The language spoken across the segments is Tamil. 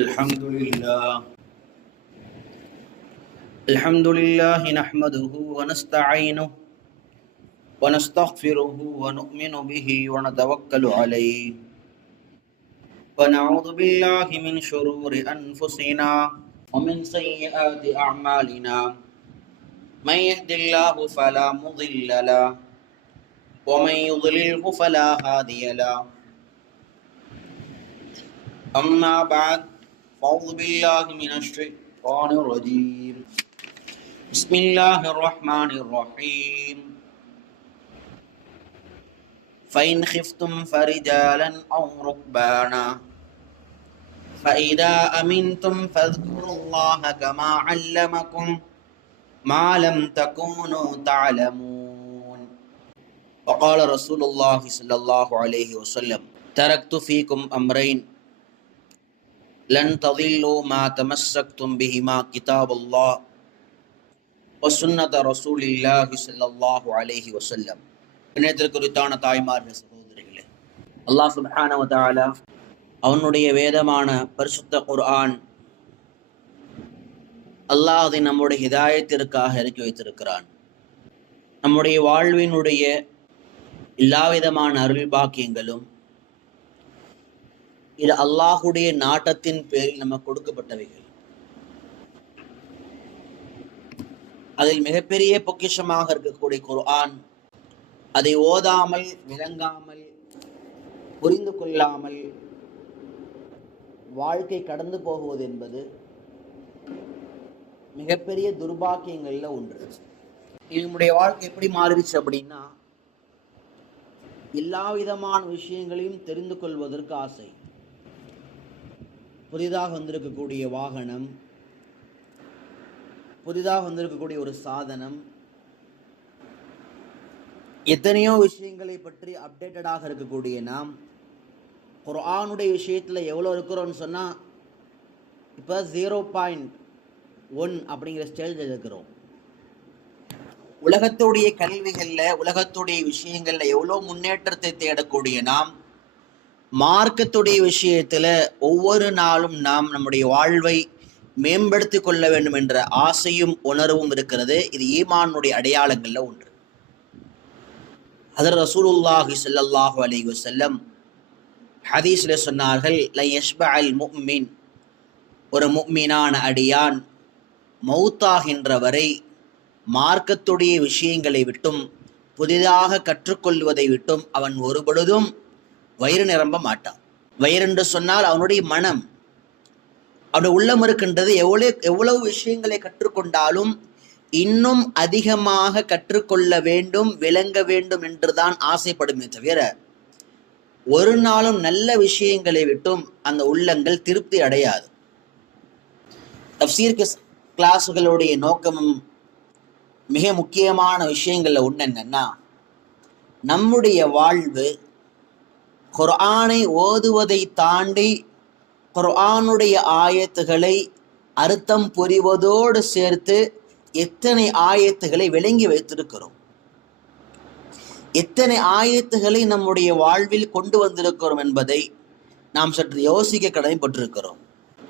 الحمد لله نحمده ونستعينه ونستغفره ونؤمن به ونتوكل عليه ونعوذ بالله من شرور أنفسنا ومن سيئات أعمالنا من يهد الله فلا مضل له ومن يضلله فلا هادي له أما بعد أعوذ بالله من الشيطان الرجيم بسم الله الرحمن الرحيم فإن خفتم فرجالا أو ركبانا فإذا أمنتم فاذكروا الله كما علمكم ما لم تكونوا تعلمون وقال رسول الله صلى الله عليه وسلم تركت فيكم أمرين لن تضلوا ما تمسكتم بهما كتاب الله وسنة رسول الله صلى الله عليه وسلم. இணையத்திற்குரித்தான தாய்மார்கள் சகோதரிகளே, அல்லாஹ் சுப்ஹானஹு வ தஆலா அவனுடைய வேதமான பரிசுத்த குர்ஆன் அல்லாஹ் அதை நம்முடைய ஹிதாயத்திற்காக இறக்கி வைத்திருக்கிறான். நம்முடைய வாழ்வினுடைய எல்லாவிதமான அருள் பாக்கியங்களும் இது அல்லாஹுடைய நாட்டத்தின் பேரில் நமக்கு கொடுக்கப்பட்டவைகள். அதில் மிகப்பெரிய பொக்கிஷமாக இருக்கக்கூடிய குர்ஆன், அதை ஓதாமல் விளங்காமல் புரிந்து கொள்ளாமல் வாழ்க்கை கடந்து போகுவது என்பது மிகப்பெரிய துர்பாக்கியங்கள்ல ஒன்று. நம்முடைய வாழ்க்கை எப்படி மாறிடுச்சு அப்படின்னா, எல்லா விதமான விஷயங்களையும் தெரிந்து கொள்வதற்கு ஆசை. புதிதாக வந்திருக்கக்கூடிய வாகனம், புதிதாக வந்திருக்கக்கூடிய ஒரு சாதனம், எத்தனையோ விஷயங்களை பற்றி அப்டேட்டடாக இருக்கக்கூடிய நாம் குர்ஆனுடைய விஷயத்தில் எவ்வளோ இருக்கிறோம்னு சொன்னால், இப்போ 0.1 அப்படிங்கிற ஸ்டேஜில் இருக்கிறோம். உலகத்துடைய கல்விகளில், உலகத்துடைய விஷயங்களில் எவ்வளோ முன்னேற்றத்தை தேடக்கூடிய நாம் மார்க்கத்துடைய விஷயத்தில் ஒவ்வொரு நாளும் நாம் நம்முடைய வாழ்வை மேம்படுத்தி கொள்ள வேண்டும் என்ற ஆசையும் உணர்வும் இருக்கிறது. இது ஈமானுடைய அடையாளங்களில் ஒன்று. ஹதரத் ரசூலுல்லாஹி ஸல்லல்லாஹு அலைஹி வஸல்லம் ஹதீஸ்ல சொன்னார்கள், ல யஷ்பஅல் முஃமின், ஒரு முஃமினான அடியான் மௌத்தாகின்ற வரை மார்க்கத்துடைய விஷயங்களை விட்டும் புதிதாக கற்றுக்கொள்வதை விட்டும் அவன் ஒரு பொழுதும் வயிறு நிரம்ப மாட்டான். வயிறென்று சொன்னால் அவனுடைய மனம், அவனுடைய உள்ளம் இருக்கின்றது. எவ்வளவு விஷயங்களை கற்றுக்கொண்டாலும் இன்னும் அதிகமாக கற்றுக்கொள்ள வேண்டும், விளங்க வேண்டும் என்றுதான் ஆசைப்படுமே தவிர ஒரு நாளும் நல்ல விஷயங்களை விட்டும் அந்த உள்ளங்கள் திருப்தி அடையாது. தஃப்சீர் கிளாஸுகளுடைய நோக்கமும் மிக முக்கியமான விஷயங்கள்ல ஒன்று என்னன்னா, நம்முடைய வாழ்வு குர்ஆனை ஓதுவதை தாண்டி குர்ஆனுடைய ஆயத்துகளை அர்த்தம் புரிவதோடு சேர்த்து எத்தனை ஆயத்துகளை விளங்கி வைத்திருக்கிறோம், எத்தனை ஆயத்துகளை நம்முடைய வாழ்வில் கொண்டு வந்திருக்கிறோம் என்பதை நாம் சற்று யோசிக்க கடமைப்பட்டிருக்கிறோம்.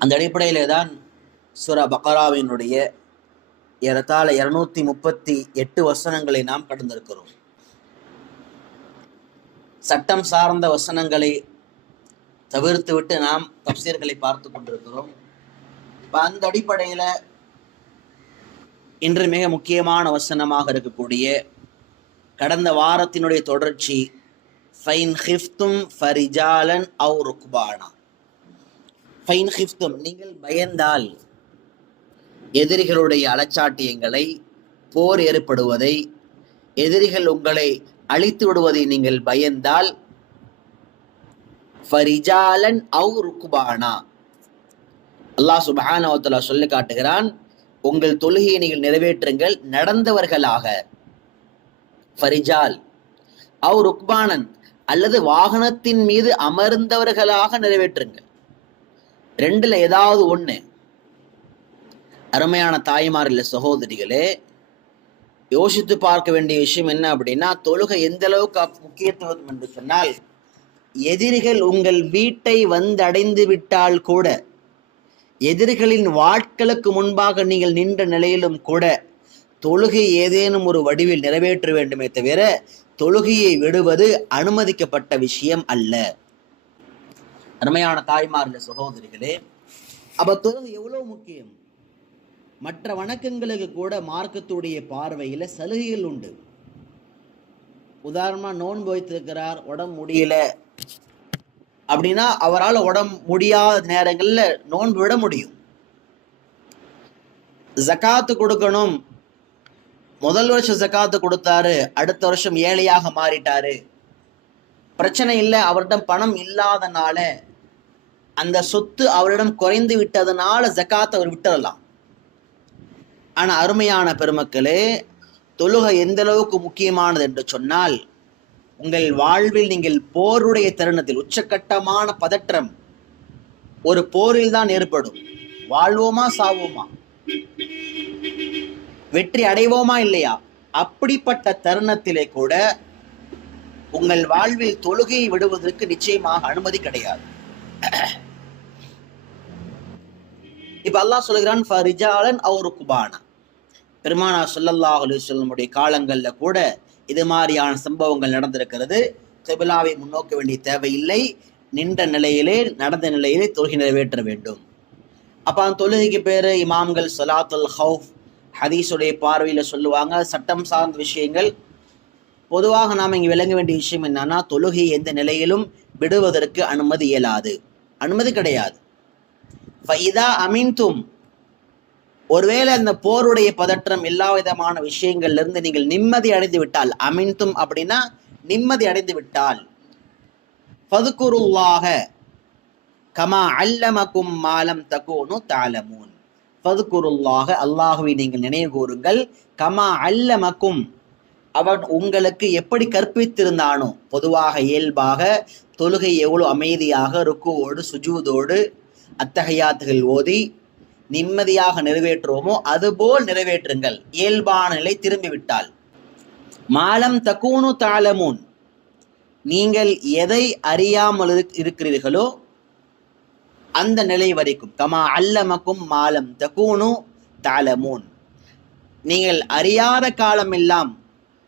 அந்த அடிப்படையிலே தான் சூரா பக்ராவினுடைய ஏறத்தாழ 238 வசனங்களை நாம் கடந்திருக்கிறோம். சட்டம் சார்ந்த வசனங்களை தவிர்த்து விட்டு நாம் தஃப்சீர்களை பார்த்து கொண்டிருக்கிறோம். அந்த அடிப்படையில் இன்று மிக முக்கியமான வசனமாக இருக்கக்கூடிய கடந்த வாரத்தினுடைய தொடர்ச்சி, ஃபைன் ஹிஃப்தும் ஃபரிஜாலன் அவு ருக்பானா. ஃபைன் ஹிஃப்தும், நீங்கள் பயந்தால், எதிரிகளுடைய அலச்சாட்டியங்களை, போர் ஏற்படுவதை, எதிரிகள் உங்களை அழித்து விடுவதை நீங்கள் பயந்தால், ஃபரிஜாலன் அவு ருக்பானா, அல்லாஹ் சுப்ஹானஹு வ தஆலா சொல்லி காட்டுகிறான், உங்கள் தொழுகையை நீங்கள் நிறைவேற்றுங்கள் நடந்தவர்களாக. ஃபரிஜால் அவு ருக்பானன், அல்லது வாகனத்தின் மீது அமர்ந்தவர்களாக நிறைவேற்றுங்கள். ரெண்டுல ஏதாவது ஒண்ணு. அருமையான தாய்மார்களே, சகோதரிகளே, யோசித்து பார்க்க வேண்டிய விஷயம் என்ன அப்படின்னா, தொழுகை எந்த அளவுக்கு முக்கியத்துவம் என்று சொன்னால், எதிரிகள் உங்கள் வீட்டை வந்தடைந்து விட்டால் கூட எதிரிகளின் வாட்களுக்கு முன்பாக நீங்கள் நின்ற நிலையிலும் கூட தொழுகை ஏதேனும் ஒரு வடிவில் நிறைவேற்ற வேண்டுமே தவிர தொழுகையை விடுவது அனுமதிக்கப்பட்ட விஷயம் அல்ல. அருமையான தாய்மார்களே, சகோதரிகளே, அப்ப தொழுகை எவ்வளவு முக்கியம். மற்ற வணக்கங்களுக்கு கூட மார்க்கத்துடைய பார்வையில சலுகைகள் உண்டு. உதாரணமா நோன்பு வைத்திருக்கிறார், உடம்பு முடியல அப்படின்னா அவரால் உடம்பு முடியாத நேரங்கள்ல நோன்பு விட முடியும். ஜகாத்து கொடுக்கணும், முதல் வருஷம் ஜகாத்து கொடுத்தாரு, அடுத்த வருஷம் ஏழையாக மாறிட்டாரு, பிரச்சனை இல்லை, அவரிடம் பணம் இல்லாதனால அந்த சொத்து அவரிடம் குறைந்து விட்டதுனால ஜகாத் அவர் விட்டுறலாம். ஆனா அருமையான பெருமக்களே, தொழுகை எந்த அளவுக்கு முக்கியமானது என்று சொன்னால், உங்கள் வாழ்வில் நீங்கள் போருடைய தருணத்தில் உச்சக்கட்டமான பதற்றம் ஒரு போரில் தான் ஏற்படும். வாழ்வோமா சாவோமா, வெற்றி அடைவோமா இல்லையா, அப்படிப்பட்ட தருணத்திலே கூட உங்கள் வாழ்வில் தொழுகையை விடுவதற்கு நிச்சயமாக அனுமதி கிடையாது. இப்ப அல்லாஹ் சொல்கிறான், ஃபரிஜாலன் அவு ருக்பானா. பெருமானார் ஸல்லல்லாஹு அலைஹி வஸல்லம் காலங்கள்ல கூட இது மாதிரியான சம்பவங்கள் நடந்திருக்கிறது. கிபிலாவை முன்னோக்க வேண்டிய தேவையில்லை, நின்ற நிலையிலே நடந்த நிலையிலே தொழுகை நிறைவேற்ற வேண்டும். அப்ப அந்த தொழுகைக்கு பேரு இமாம்கள் ஸலாத்துல் ஹௌஃப் ஹதீஸுடைய பார்வையில சொல்லுவாங்க. சட்டம் சார்ந்த விஷயங்கள் பொதுவாக நாம் இங்கே விளங்க வேண்டிய விஷயம் என்னன்னா, தொழுகை எந்த நிலையிலும் விடுவதற்கு அனுமதி இயலாது, அனுமதி கிடையாது. ஃபைதா அமீன்தும், ஒருவேளை அந்த போருடைய பதற்றம் எல்லா விதமான விஷயங்கள்ல இருந்து நீங்கள் நிம்மதி அடைந்து விட்டால், அமீன்தும் அப்படின்னா நிம்மதி அடைந்து விட்டால், ஃபதுகுருல்லாஹ கமா அல்லமக்கும் மாலம் தகூனு தஅலமூன். ஃபதுகுருல்லாஹ, அல்லாஹ்வை நீங்கள் நினைவு கூறுங்கள், கமா அல்லமக்கும், அவன் உங்களுக்கு எப்படி கற்பித்திருந்தானோ. பொதுவாக இயல்பாக தொழுகை எவ்வளவு அமைதியாக ருக்குவோடு சுஜூதோடு அத்தஹியாத்துகள் ஓதி நிம்மதியாக நிறைவேற்றுவோமோ அதுபோல் நிறைவேற்றுங்கள். இயல்பான நிலை திரும்பிவிட்டால், மாலம் தகூனு தஅலமூன், நீங்கள் எதை அறியாமல் இருக்கிறீர்களோ அந்த நிலை வரைக்கும், கமா அல்லமக்கும் மாலம் தகூனு தஅலமூன், நீங்கள் அறியாத காலம் எல்லாம்,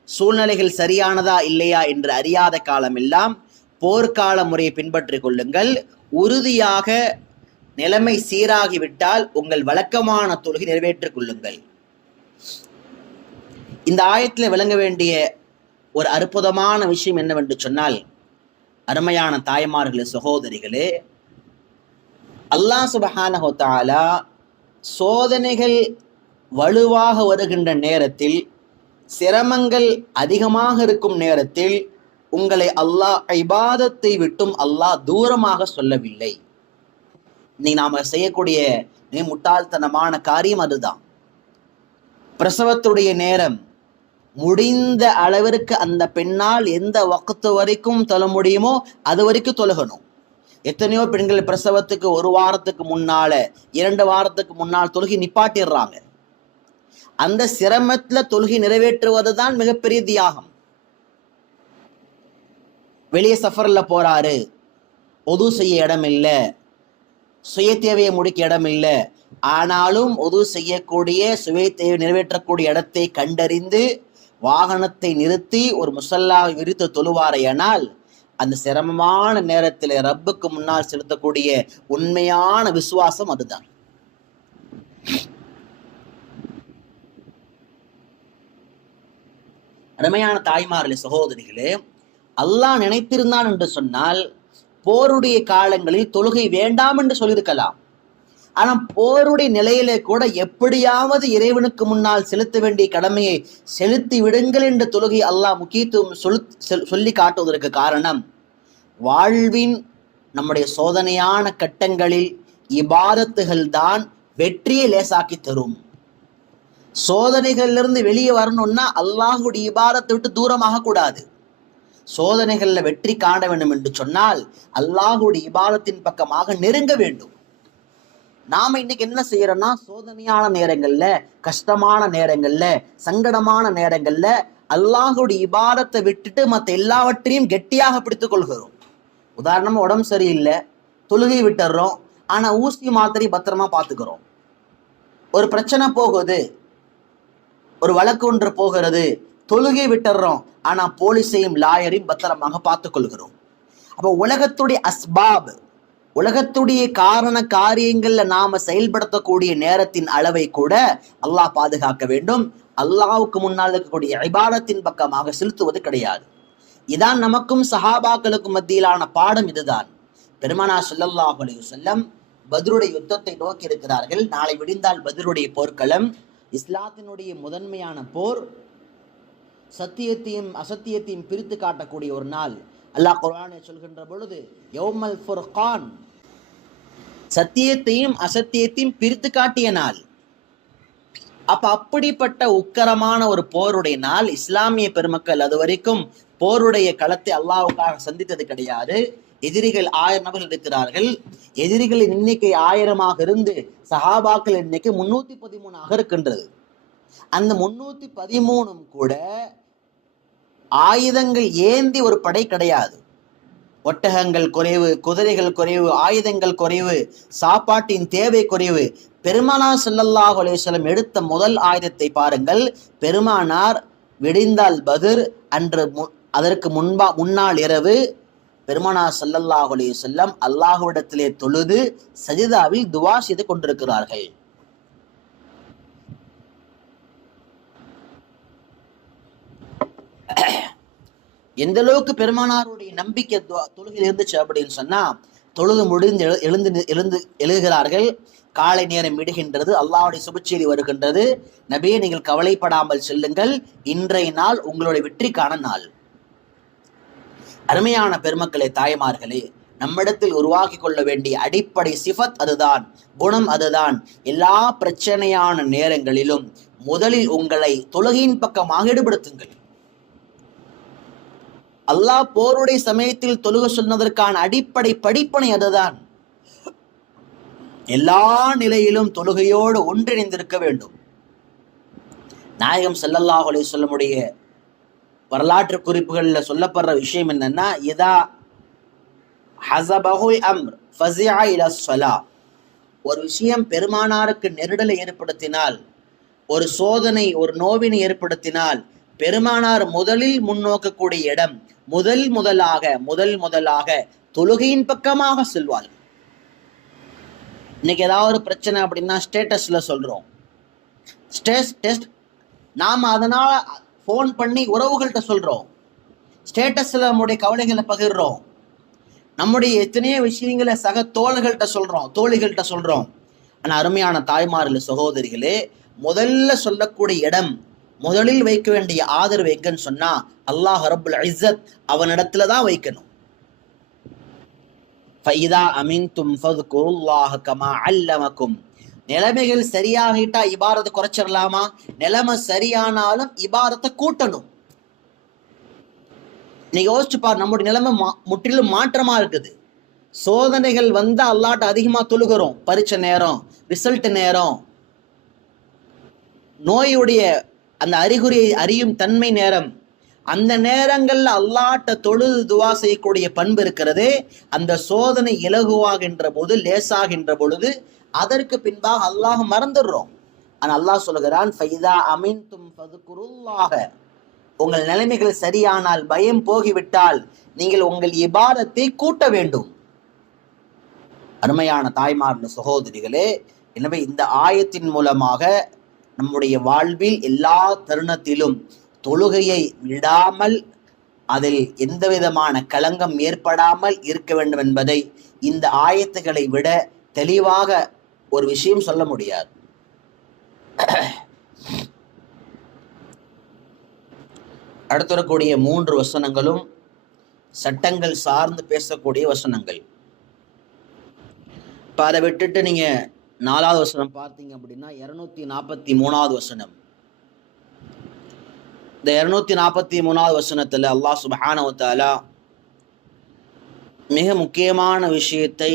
சூழ்நிலைகள் சரியானதா இல்லையா என்று அறியாத காலம் எல்லாம் போர்க்கால முறையை பின்பற்றிக் கொள்ளுங்கள். உறுதியாக நிலைமை சீராகிவிட்டால் உங்கள் வழக்கமான தொழுகை நிறைவேற்றிக் கொள்ளுங்கள். இந்த ஆயத்தில் விளங்க வேண்டிய ஒரு அற்புதமான விஷயம் என்னவென்று சொன்னால், அருமையான தாய்மார்களே, சகோதரிகளே, அல்லாஹ் சுப்ஹானஹு வ தஆலா சோதனைகள் வலுவாக வருகின்ற நேரத்தில், சிரமங்கள் அதிகமாக இருக்கும் நேரத்தில் உங்களை அல்லாஹ் இபாதத்தை விட்டும் அல்லாஹ் தூரமாக சொல்லவில்லை. இன்னைக்கு நாம செய்யக்கூடிய முட்டாள்தனமான காரியம் அதுதான். பிரசவத்துடைய நேரம் முடிந்த அளவிற்கு அந்த பெண்ணால் எந்த வக்து வரைக்கும் தொழ முடியுமோ அது வரைக்கும் தொழுகணும். எத்தனையோ பெண்கள் பிரசவத்துக்கு 1 வாரத்துக்கு முன்னால 2 வாரத்துக்கு முன்னால் தொழுகை நிப்பாட்டிடுறாங்க. அந்த சிரமத்துல தொழுகை நிறைவேற்றுவது தான் மிகப்பெரிய தியாகம். வெளியே சஃபர்ல போறாரு, ஒது செய்ய இடம் இல்லை, சுய தேவையை முடிக்க இடம் இல்லை, ஆனாலும் ஒது செய்யக்கூடிய சுய தேவை நிறைவேற்றக்கூடிய இடத்தை கண்டறிந்து வாகனத்தை நிறுத்தி ஒரு முசல்லாவை விரித்து தொழுவாரையானால் அந்த சிரமமான நேரத்தில் ரப்புக்கு முன்னால் செலுத்தக்கூடிய உண்மையான விசுவாசம் அதுதான். அருமையான தாய்மார்களே, சகோதரிகளே, அல்லாஹ் நினைத்திருந்தான் என்று சொன்னால் போருடைய காலங்களில் தொழுகை வேண்டாம் என்று சொல்லியிருக்கலாம். ஆனா போருடைய நிலையிலே கூட எப்படியாவது இறைவனுக்கு முன்னால் செலுத்த வேண்டிய கடமையை செலுத்தி விடுங்கள் என்ற தொழுகை அல்லாஹ் முக்கியத்துவம் சொல்லி காட்டுவதற்கு காரணம், வாழ்வின் நம்முடைய சோதனையான கட்டங்களில் இபாதத்துகள் தான் வெற்றியை லேசாக்கி தரும். சோதனைகள்ல இருந்து வெளியே வரணும்னா அல்லாஹுடைய இபாதத்தை விட்டு தூரமாக கூடாது. சோதனைகள்ல வெற்றி காண வேண்டும் என்று சொன்னால் அல்லாஹுடைய இபாதத்தின் பக்கமாக நெருங்க வேண்டும். நாம இன்னைக்கு என்ன செய்யறோம்னா, சோதனையான நேரங்கள்ல, கஷ்டமான நேரங்கள்ல, சங்கடமான நேரங்கள்ல அல்லாஹுடைய இபாதத்தை விட்டுட்டு மற்ற எல்லாவற்றையும் கெட்டியாக பிடித்துக் கொள்கிறோம். உதாரணமா உடம்பு சரியில்லை, தொழுகை விட்டுறோம், ஆனா ஊசி மாத்திரை பத்திரமா பார்த்துக்கிறோம். ஒரு பிரச்சனை போகுது, ஒரு வழக்கு ஒன்று போகிறது, தொழுகை விட்டுறோம், ஆனா போலீஸையும் லாயரையும் பத்திரமாக பார்த்துக் கொள்கிறோம். அப்போ உலகத்துடைய அஸ்பாப், உலகத்துடைய காரண காரியங்கள்ல நாம செயல்படுத்தக்கூடிய நேரத்தின் அளவை கூட அல்லாஹ் பாதுகாக்க வேண்டும். அல்லாஹ்வுக்கு முன்னால் இருக்கக்கூடிய இபாதத்தின் பக்கமாக செலுத்துவது கிடையாது. இதான் நமக்கும் சஹாபாக்களுக்கும் மத்தியிலான பாடம். இதுதான் பெருமானார் ஸல்லல்லாஹு அலைஹி வஸல்லம் பத்ருடைய யுத்தத்தை நோக்கி இருக்கிறார்கள். நாளை விடிந்தால் பத்ருடைய போர்க்களம், இஸ்லாத்தினுடைய முதன்மையான போர், சத்தியத்தையும் அசத்தியத்தையும் பிரித்து காட்டக்கூடிய ஒரு நாள். அல்லாஹ் குர்ஆனை சொல்கின்ற பொழுது யௌமல் ஃபுர்கான், சத்தியத்தையும் அசத்தியத்தையும் பிரித்து காட்டிய நாள். அப்ப அப்படிப்பட்ட உக்கரமான ஒரு போருடைய நாள். இஸ்லாமிய பெருமக்கள் அது வரைக்கும் போருடைய களத்தை அல்லாஹ்வுக்காக சந்தித்தது கிடையாது. எதிரிகள் 1000 நபர்கள் இருக்கிறார்கள். எதிரிகளின் எண்ணிக்கை 1000 இருந்து சஹாபாக்கள் எண்ணிக்கை 313 இருக்கின்றது. அந்த 313 கூட ஆயுதங்கள் ஏந்தி ஒரு படை கிடையாது. ஒட்டகங்கள் குறைவு, குதிரைகள் குறைவு, ஆயுதங்கள் குறைவு, சாப்பாட்டின் தேவை குறைவு. பெருமானார் ஸல்லல்லாஹு அலைஹி வஸல்லம் எடுத்த முதல் ஆயுதத்தை பாருங்கள். பெருமானார் விடிந்தால் பத்ர் அன்று அதற்கு முன்னாள் இரவு பெருமானார் ஸல்லல்லாஹு அலைஹி வஸல்லம் அல்லாஹ்விடத்திலே தொழுது சஜிதாவில் துஆ செய்து கொண்டிருக்கிறார்கள். எந்த அளவுக்கு பெருமானாருடைய நம்பிக்கை தொழுகையில் இருந்துச்சு அப்படின்னு சொன்னா, தொழுது முடிந்து எழுகிறார்கள். காலை நேரம் விடுகின்றது, அல்லாஹ்வுடைய சுபச்செய்தி வருகின்றது. நபியே, நீங்கள் கவலைப்படாமல் செல்லுங்கள், இன்றைய நாள் உங்களுடைய வெற்றிக்கான நாள். அருமையான பெருமக்களே, தாய்மார்களே, நம்மிடத்தில் உருவாக்கி கொள்ள வேண்டிய அடிப்படை சிஃபத் அதுதான், குணம் அதுதான். எல்லா பிரச்சனையான நேரங்களிலும் முதலில் உங்களை தொழுகையின் பக்கமாக ஈடுபடுத்துங்கள். அல்லாஹ் போருடைய சமயத்தில் தொழுக சொன்னதற்கான அடிப்படை படிப்பனை அதுதான். எல்லா நிலையிலும் தொழுகையோடு ஒன்றிணைந்திருக்க வேண்டும். நாயகம் ஸல்லல்லாஹு அலைஹி வஸல்லமுடைய வரலாற்று குறிப்புகளில் சொல்லப்படுற விஷயம் என்னன்னா, இதா ஹஸபஹுல் அம்ர் ஃபஸிஅ இலா ஸலா, ஒரு விஷயம் பெருமானாருக்கு நெருடலை ஏற்படுத்தினால், ஒரு சோதனை, ஒரு நோவினை ஏற்படுத்தினால், பெருமானார் முதலில் முன்னோக்கக்கூடிய இடம் முதலாக தொழுகையின் பக்கமாக செல்வார்கள். இன்னைக்கு ஏதாவது ஒரு பிரச்சனை அப்படின்னா ஸ்டேட்டஸ்ல சொல்றோம். நாம அதனால போன் பண்ணி உறவுகள்கிட்ட சொல்றோம், ஸ்டேட்டஸ்ல நம்முடைய கவலைகளை பகிர்றோம், நம்முடைய எத்தனையோ விஷயங்களை சக தோழிகள்கிட்ட சொல்றோம். ஆனா அருமையான தாய்மார்களே, சகோதரிகளே, முதல்ல சொல்லக்கூடிய இடம், முதலில் வைக்க வேண்டிய ஆதரவு எங்கன்னு சொன்னா அல்லாஹ் ரப்புல் இஸ்ஸத் அவனிடத்துல தான் வைக்கணும். ஃபைதா அமின்தும் ஃபذ்குருல்லாஹ கமா அல்லமக்கும். நிலைமைகள் சரியாகிட்டா இபாரத்தை குறைச்சிடலாமா? நிலைமை சரியானாலும் இபாரத்தை கூட்டணும். நீங்க யோசிச்சு பாரு, நம்முடைய நிலைமை முற்றிலும் மாற்றமா இருக்குது. சோதனைகள் வந்தா அல்லாஹ்ட்ட அதிகமா தொழுகிறோம். பரீட்சை நேரம், ரிசல்ட் நேரம், நோயுடைய அந்த அறிகுறியை அறியும் தன்மை நேரம், அந்த நேரங்கள்ல அல்லாஹ்ட்ட தொழுது துவா செய்யக்கூடிய பண்பு இருக்கிறது. அந்த சோதனை இலகுவாகின்ற போது, லேசாகின்ற பொழுது, அதற்கு பின்பாக அல்லாஹ் மறந்துடுறோம். ஆனா அல்லாஹ் சொல்லுகிறான், ஃபைதா அமின்தும் ஃபذ்குருல்லாஹ, உங்கள் நிலைமைகள் சரியானால், பயம் போகிவிட்டால், நீங்கள் உங்கள் இபாதத்தை கூட்ட வேண்டும். அருமையான தாய்மார்களே, சகோதரிகளே, எனவே இந்த ஆயத்தின் மூலமாக நம்முடைய வாழ்வில் எல்லா தருணத்திலும் தொழுகையை விடாமல், அதில் எந்த விதமான களங்கம் ஏற்படாமல் இருக்க வேண்டும் என்பதை இந்த ஆயத்துக்களை விட தெளிவாக ஒரு விஷயம் சொல்ல முடியாது. அடுத்து வரக்கூடிய 3 வசனங்களும் சட்டங்கள் சார்ந்து பேசக்கூடிய வசனங்கள். இப்ப அதை விட்டுட்டு நீங்க 4வது வசனம் பார்த்தீங்க அப்படின்னா 243வது வசனம். இந்த 243வது வசனத்துல அல்லாஹ் சுப்ஹானஹு வ தஆலா மிக முக்கியமான விஷயத்தை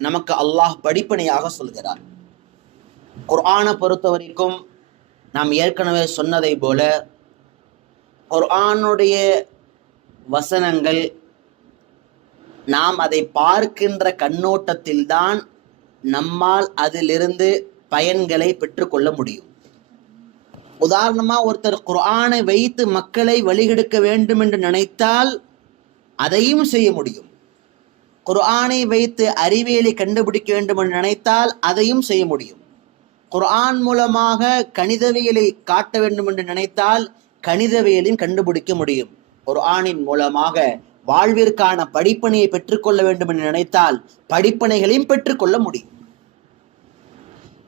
நமக்கு அல்லாஹ் படிப்பனையாக சொல்கிறார். குர்ஆனை பொறுத்த வரைக்கும் நாம் ஏற்கனவே சொன்னதை போல குர்ஆனுடைய வசனங்கள் நாம் அதை பார்க்கின்ற கண்ணோட்டத்தில்தான் நம்மால் அதிலிருந்து பயன்களை பெற்றுக்கொள்ள முடியும். உதாரணமா ஒருத்தர் குர்ஆனை வைத்து மக்களை வழிகெடுக்க வேண்டும் என்று நினைத்தால் அதையும் செய்ய முடியும். குர்ஆனை வைத்து அறிவியலை கண்டுபிடிக்க வேண்டும் என்று நினைத்தால் அதையும் செய்ய முடியும். குர்ஆன் மூலமாக கணிதவியலை காட்ட வேண்டும் என்று நினைத்தால் கணிதவியலையும் கண்டுபிடிக்க முடியும். குர்ஆனின் மூலமாக வாழ்விற்கான படிப்பினையை பெற்றுக்கொள்ள வேண்டும் என்று நினைத்தால் படிப்பினைகளையும் பெற்றுக்கொள்ள முடியும்.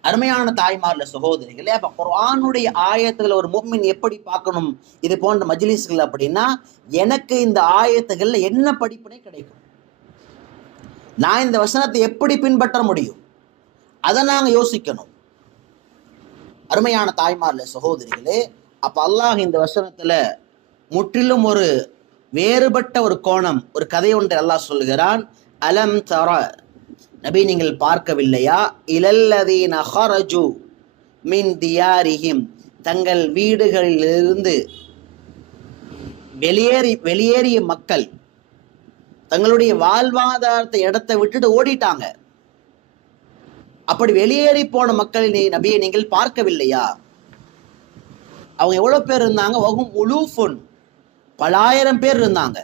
அருமையான தாய்மார்ல சகோதரிகளே, அப்ப குர்ஆனுடைய ஆயத்துகளை ஒரு முஃமின் எப்படி பார்க்கணும் இது போன்ற மஜ்லிஸ்கள் அப்படின்னா, எனக்கு இந்த ஆயத்துகள்ல என்ன படிப்பினை கிடைக்கும், நான் இந்த வசனத்தை எப்படி பின்பற்ற முடியும், அதை நாங்க யோசிக்கணும். அருமையான தாய்மார்ல சகோதரிகளே, அப்ப அல்லாஹ் இந்த வசனத்துல முற்றிலும் ஒரு வேறுபட்ட ஒரு கோணம், ஒரு கதை ஒன்றை அல்லாஹ் சொல்கிறான். அலம் தர, நபி நீங்கள் பார்க்கவில்லையா, இலல்லதீன ஹரஜு மின் தியாரிஹிம், தங்கள் வீடுகளிலிருந்து வெளியேறிய மக்கள் தங்களுடைய வாழ்வாதாரத்தை இடத்தை விட்டுட்டு ஓடிட்டாங்க. அப்படி வெளியேறி போன மக்களை நபியை நீங்கள் பார்க்கவில்லையா? அவங்க எவ்வளவு பேர் இருந்தாங்க? வகும் உலூஃபுன், பலாயிரம் பேர் இருந்தாங்க.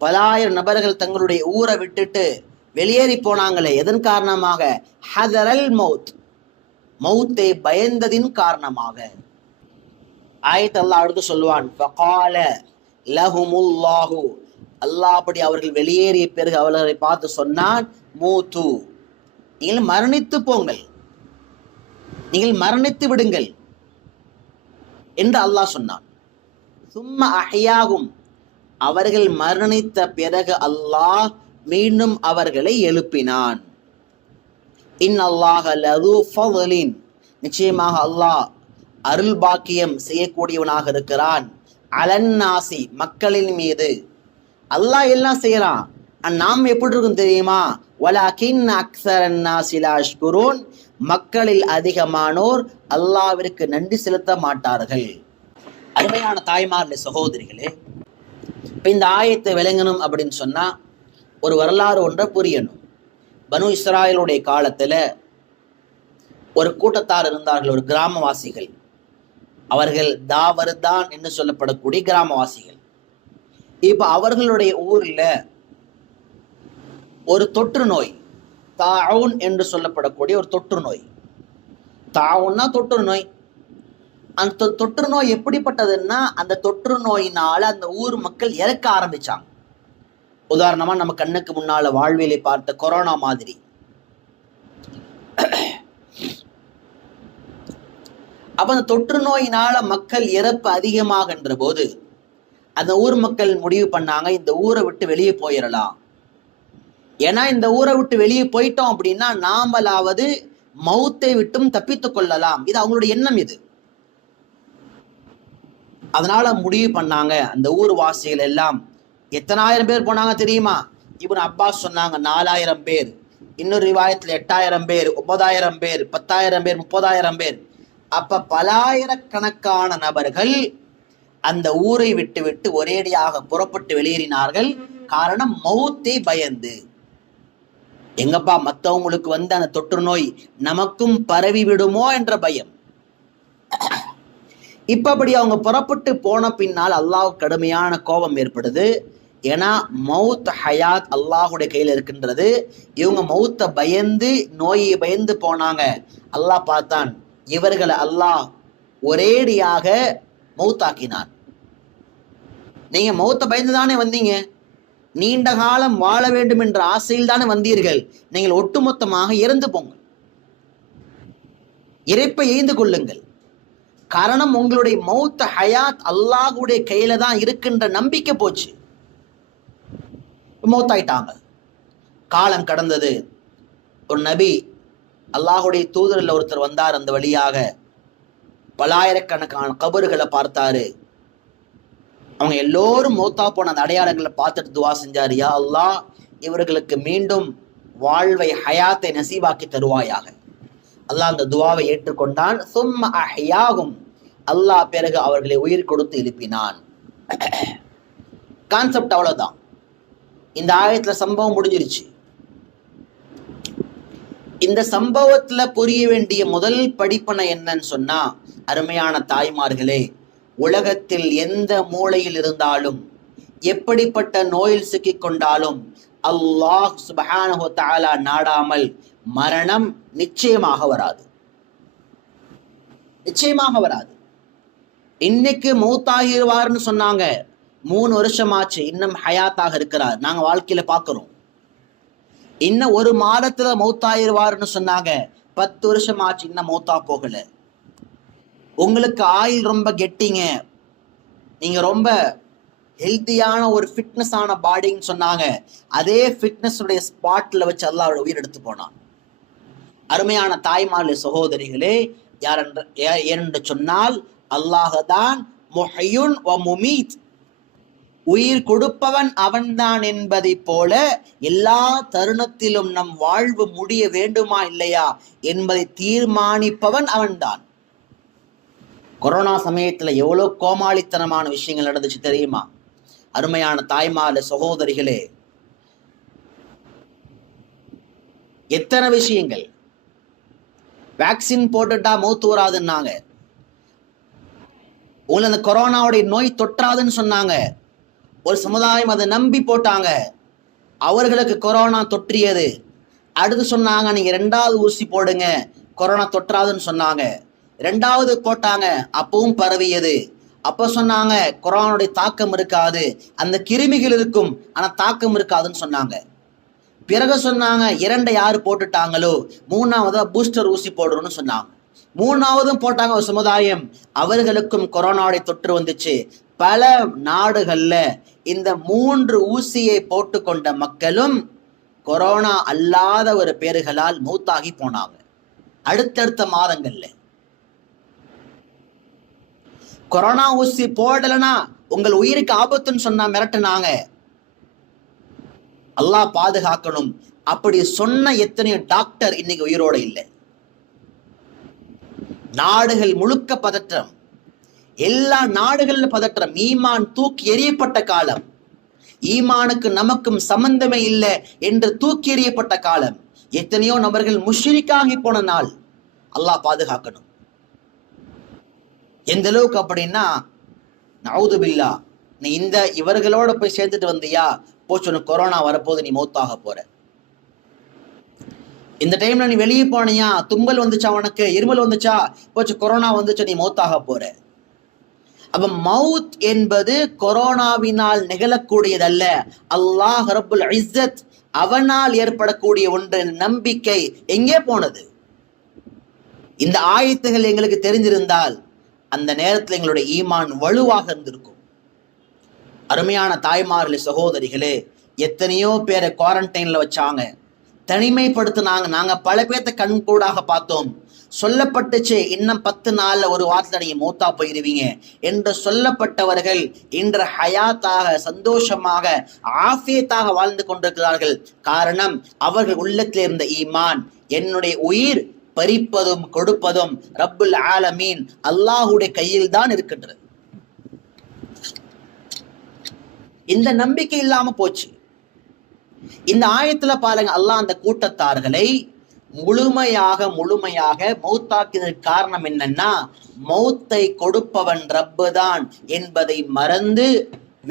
பலாயிரம் நபர்கள் தங்களுடைய ஊரை விட்டுட்டு வெளியேறி போனாங்களே, எதன் காரணமாக? ஹதரல் மௌத், மௌத்தை பயந்ததின் காரணமாக. ஆயத் அல்லாஹ் அடுத்து சொல்வான், ஃபகால லஹுமுல்லாஹு, அல்லாஹ் அப்படி அவர்கள் வெளியேறிய பிறகு அவர்களை பார்த்து சொன்னான், மூத்து, நீங்கள் மரணித்து போங்கள், நீங்கள் மரணித்து விடுங்கள் என்று அல்லாஹ் சொன்னான். சும்ம அஹ்யாகும், அவர்கள் மரணித்த பிறகு அல்லாஹ் மீண்டும் அவர்களை எழுப்பினான். இன்னல்லாஹ லது ஃபضலின், நிச்சயமாக அல்லாஹ் அருள் பாக்கியம் செய்யக்கூடியவனாக இருக்கிறான். அலன்னாசி, மக்களின் மீது. அல்லாஹ் எல்லாம் செய்யறான், நாம் எப்படி இருக்கும் தெரியுமா? வலாகின் அக்ஸரன்னாஸி லா யஷ்குரூன், மக்களில் அதிகமானோர் அல்லாஹ்விற்கு நன்றி செலுத்த மாட்டார்கள். அருமையான தாய்மார்களே சகோதரிகளே, இப்ப இந்த ஆயத்தை விளங்கணும் அப்படின்னு சொன்னா ஒரு வரலாறு ஒன்றை புரியணும். பனு இஸ்ராயலுடைய காலத்துல ஒரு கூட்டத்தார் இருந்தார்கள், ஒரு கிராமவாசிகள். அவர்கள் தாவர்தான் என்று சொல்லப்படக்கூடிய கிராமவாசிகள். இப்ப அவர்களுடைய ஊர்ல ஒரு தொற்று நோய், தாவுன் என்று சொல்லப்படக்கூடிய ஒரு தொற்று நோய். தாவுன்னா தொற்று நோய். அந்த தொற்று நோய் எப்படிப்பட்டதுன்னா, அந்த தொற்று நோயினால அந்த ஊர் மக்கள் இறக்க ஆரம்பிச்சாங்க. உதாரணமா நம்ம கண்ணுக்கு முன்னால வாழ்வியலை பார்த்த கொரோனா மாதிரி. அப்ப அந்த தொற்று நோயினால மக்கள் இறப்பு அதிகமாகின்ற போது அந்த ஊர் மக்கள் முடிவு பண்ணாங்க, இந்த ஊரை விட்டு வெளியே போயிடலாம். ஏன்னா இந்த ஊரை விட்டு வெளியே போயிட்டோம் அப்படின்னா நாமளாவது மௌத்தை விட்டும் தப்பித்துக் கொள்ளலாம். இது அவங்களுடைய எண்ணம். இது அதனால முடிவு பண்ணாங்க. அந்த ஊர் வாசிகள் எல்லாம் எத்தனாயிரம் பேர் போனாங்க தெரியுமா? இப்னு அப்பாஸ் சொன்னாங்க 4000 பேர், இன்னொரு ரிவாயத்தில் 8000 பேர், 9000 பேர், 10,000 பேர், 30,000 பேர். அப்ப பலாயிரக்கணக்கான நபர்கள் அந்த ஊரை விட்டு விட்டு ஒரேடியாக புறப்பட்டு வெளியேறினார்கள். காரணம், மௌத்தை பயந்து. எங்கப்பா மற்றவங்களுக்கு வந்து அந்த தொற்று நோய் நமக்கும் பரவி விடுமோ என்ற பயம். இப்ப அப்படி அவங்க புறப்பட்டு போன பின்னால் அல்லாஹ்வுக்கு கடுமையான கோபம் ஏற்படுது. ஏன்னா மௌத் ஹயாத் அல்லாஹுடைய கையில் இருக்கின்றது. இவங்க மௌத்தை பயந்து, நோயை பயந்து போனாங்க. அல்லாஹ் பார்த்தான், இவர்களை அல்லாஹ் ஒரேடியாக மௌத்தாக்கினான். நீங்க மௌத்தை பயந்து தானே வந்தீங்க, நீண்ட காலம் வாழ வேண்டும் என்ற ஆசையில் தானே வந்தீர்கள், நீங்கள் ஒட்டுமொத்தமாக இறந்து போங்க, இறைப்பை எய்ந்து கொள்ளுங்கள். காரணம், உங்களுடைய மௌத் ஹயாத் அல்லாஹுடைய கையில தான் இருக்கின்ற நம்பிக்கை போச்சு. மௌத்தாயிட்டாங்க. காலம் கடந்தது. ஒரு நபி, அல்லாஹுடைய தூதரில் ஒருத்தர் வந்தார். அந்த வழியாக பலாயிரக்கணக்கான கபறுகளை பார்த்தாரு. அவங்க எல்லோரும் மௌத்தா போன அந்த அடையாளங்களை பார்த்துட்டு துவா செஞ்சாரு, யா அல்லாஹ், இவர்களுக்கு மீண்டும் வாழ்வை ஹயாத்தை நசீபாக்கி தருவாயாக. அல்லாஹ் அந்த துவாவை ஏற்றுக்கொண்டான். சும்ம அஹ்யாகும், அல்லாஹ் பிறகு அவர்களை உயிர் கொடுத்து எழுப்பினான். கான்செப்ட் அவ்வளவுதான். இந்த ஆயத்துல சம்பவம் முடிஞ்சிருச்சு. இந்த சம்பவத்துல புரிய வேண்டிய முதல் படிப்பனை என்னன்னு சொன்னா, அருமையான தாய்மார்களே, உலகத்தில் எந்த மூலையில் இருந்தாலும் எப்படிப்பட்ட நோயில் சிக்கிக் கொண்டாலும் அல்லாஹ் சுப்ஹானஹு வ தஆலா நாடாமல் மரணம் நிச்சயமாக வராது, நிச்சயமாக வராது. இன்னைக்கு மௌத்தாகிடுவார்னு சொன்னாங்க, 3 வருஷமாச்சு, இன்னும் ஹயாத்தாக இருக்கிறார், நாங்க வாழ்க்கையில பாக்குறோம். இன்னும் 1 மாதத்துல மௌத்தாகிடுவார்னு சொன்னாங்க, 10 வருஷமாச்சு, இன்னும் மௌத்தா போகல. உங்களுக்கு ஆயில் ரொம்ப கெட்டிங்க, நீங்க ரொம்ப ஹெல்த்தியான ஒரு ஃபிட்னஸ் ஆன பாடின்னு சொன்னாங்க, அதே ஃபிட்னஸ் உடைய ஸ்பாட்ல வச்சு அல்லாஹ் உயிர் எடுத்து போனான். அருமையான தாய்மார்களே, சகோதரிகளே, ஏனென்று சொன்னால் அல்லாஹ் தான் முஹ்யுன் வ முமீத், உயிர் கொடுப்பவன் அவன்தான் என்பதை போல எல்லா தருணத்திலும் நம் வாழ்வு முடிய வேண்டுமா இல்லையா என்பதை தீர்மானிப்பவன் அவன்தான். கொரோனா சமயத்துல எவ்வளவு கோமாளித்தனமான விஷயங்கள் நடந்துச்சு தெரியுமா? அருமையான தாய்மார்களே, சகோதரிகளே, எத்தனை விஷயங்கள். வேக்சின் போட்டுட்டா மௌத்து வராதுன்னாங்க, உங்களை அந்த கொரோனாவுடைய நோய் தொற்றாதுன்னு சொன்னாங்க. ஒரு சமுதாயம் அதை நம்பி போட்டாங்க, அவர்களுக்கு கொரோனா தொற்றியது. அடுத்து சொன்னாங்க நீங்க 2வது ஊசி போடுங்க, கொரோனா தொற்றாதுன்னு சொன்னாங்க. 2வது போட்டாங்க, அப்பவும் பரவியது. அப்ப சொன்னாங்க கொரோனாவுடைய தாக்கம் இருக்காது, அந்த கிருமிகள் இருக்கும் ஆனா தாக்கம் இருக்காதுன்னு சொன்னாங்க. பிறகு சொன்னாங்க 2 யாரு போட்டுட்டாங்களோ 3வது பூஸ்டர் ஊசி போடுறோம்னு சொன்னாங்க. 3வதும் போட்டாங்க ஒரு சமுதாயம், அவர்களுக்கும் கொரோனாவுடைய தொற்று வந்துச்சு. பல நாடுகள்ல இந்த 3 ஊசியை போட்டுக்கொண்ட மக்களும் கொரோனா அல்லாத ஒரு பேறுகளால் மௌத்தாகி போனாங்க அடுத்தடுத்த மாதங்கள்ல. கொரோனா ஊசி போடலனா உங்கள் உயிருக்கு ஆபத்துன்னு சொன்னா மிரட்டினாங்க. அல்லாஹ் பாதுகாக்கணும். அப்படி சொன்ன எத்தனையோ டாக்டர் இன்னைக்கு உயிரோட இல்லை. நாடுகள் முழுக்க பதற்றம், எல்லா நாடுகள்ல பதற்றம். ஈமான் தூக்கி எறியப்பட்ட காலம், ஈமானுக்கு நமக்கும் சம்பந்தமே இல்லை என்று தூக்கி எறியப்பட்ட காலம். எத்தனையோ நபர்கள் முஷ்ரிக்காகி போன நாள். அல்லாஹ் பாதுகாக்கணும். எந்த அளவுக்கு அப்படின்னா, நவுது பில்லா, நீ இந்த இவர்களோட போய் சேர்ந்துட்டு வந்தியா, போச்சு கொரோனா வரப்போது, நீ மௌத்தாக போற. இந்த டைம்ல நீ வெளியே போனியா, தும்பல் வந்துச்சா, உனக்கு இருமல் வந்துச்சா, போச்சு கொரோனா வந்துச்சு, நீ மௌத்தாக போற. அப்ப மவுத் என்பது கொரோனாவினால் நிகழக்கூடியதல்ல, அல்லாஹ் ரப்புல் இஸ்ஸத் அவனால் ஏற்படக்கூடிய ஒன்று. நம்பிக்கை எங்கே போனது? இந்த ஆயத்துகள் எங்களுக்கு தெரிஞ்சிருந்தால் அந்த நேரத்தில் எங்களுடைய ஈமான் வலுவாக இருந்திருக்கும். அருமையான தாய்மார்களே, சகோதரிகளே, எத்தனையோ பேரை குவாரண்டைன்ல வச்சாங்க, தனிமைப்படுத்தினாங்க. நாங்க பல பேர்த்த கண்கூடாக பார்த்தோம். சொல்லப்பட்டுச்சு இன்னும் 10 நாள்ல ஒரு வாரத்துல நீங்க மௌத்தா போயிருவீங்க என்று சொல்லப்பட்டவர்கள் இன்று ஹயாத்தாக, சந்தோஷமாக, ஆஃபியத்தாக வாழ்ந்து கொண்டிருக்கிறார்கள். காரணம், அவர்கள் உள்ளத்தில் இருந்த ஈமான், என்னுடைய உயிர் பறிப்பதும் கொடுப்பதும் ரப்புல் ஆலமீன் அல்லாஹுடைய கையில் தான் இருக்கின்றது. இந்த நம்பிக்கை இல்லாம போச்சு. இந்த ஆயத்துல பாருங்க, அல்லாஹ் அந்த கூட்டத்தார்களை முழுமையாக மௌத்தாக்கியதற்கு காரணம் என்னன்னா, மௌத்தை கொடுப்பவன் ரப்பு தான் என்பதை மறந்து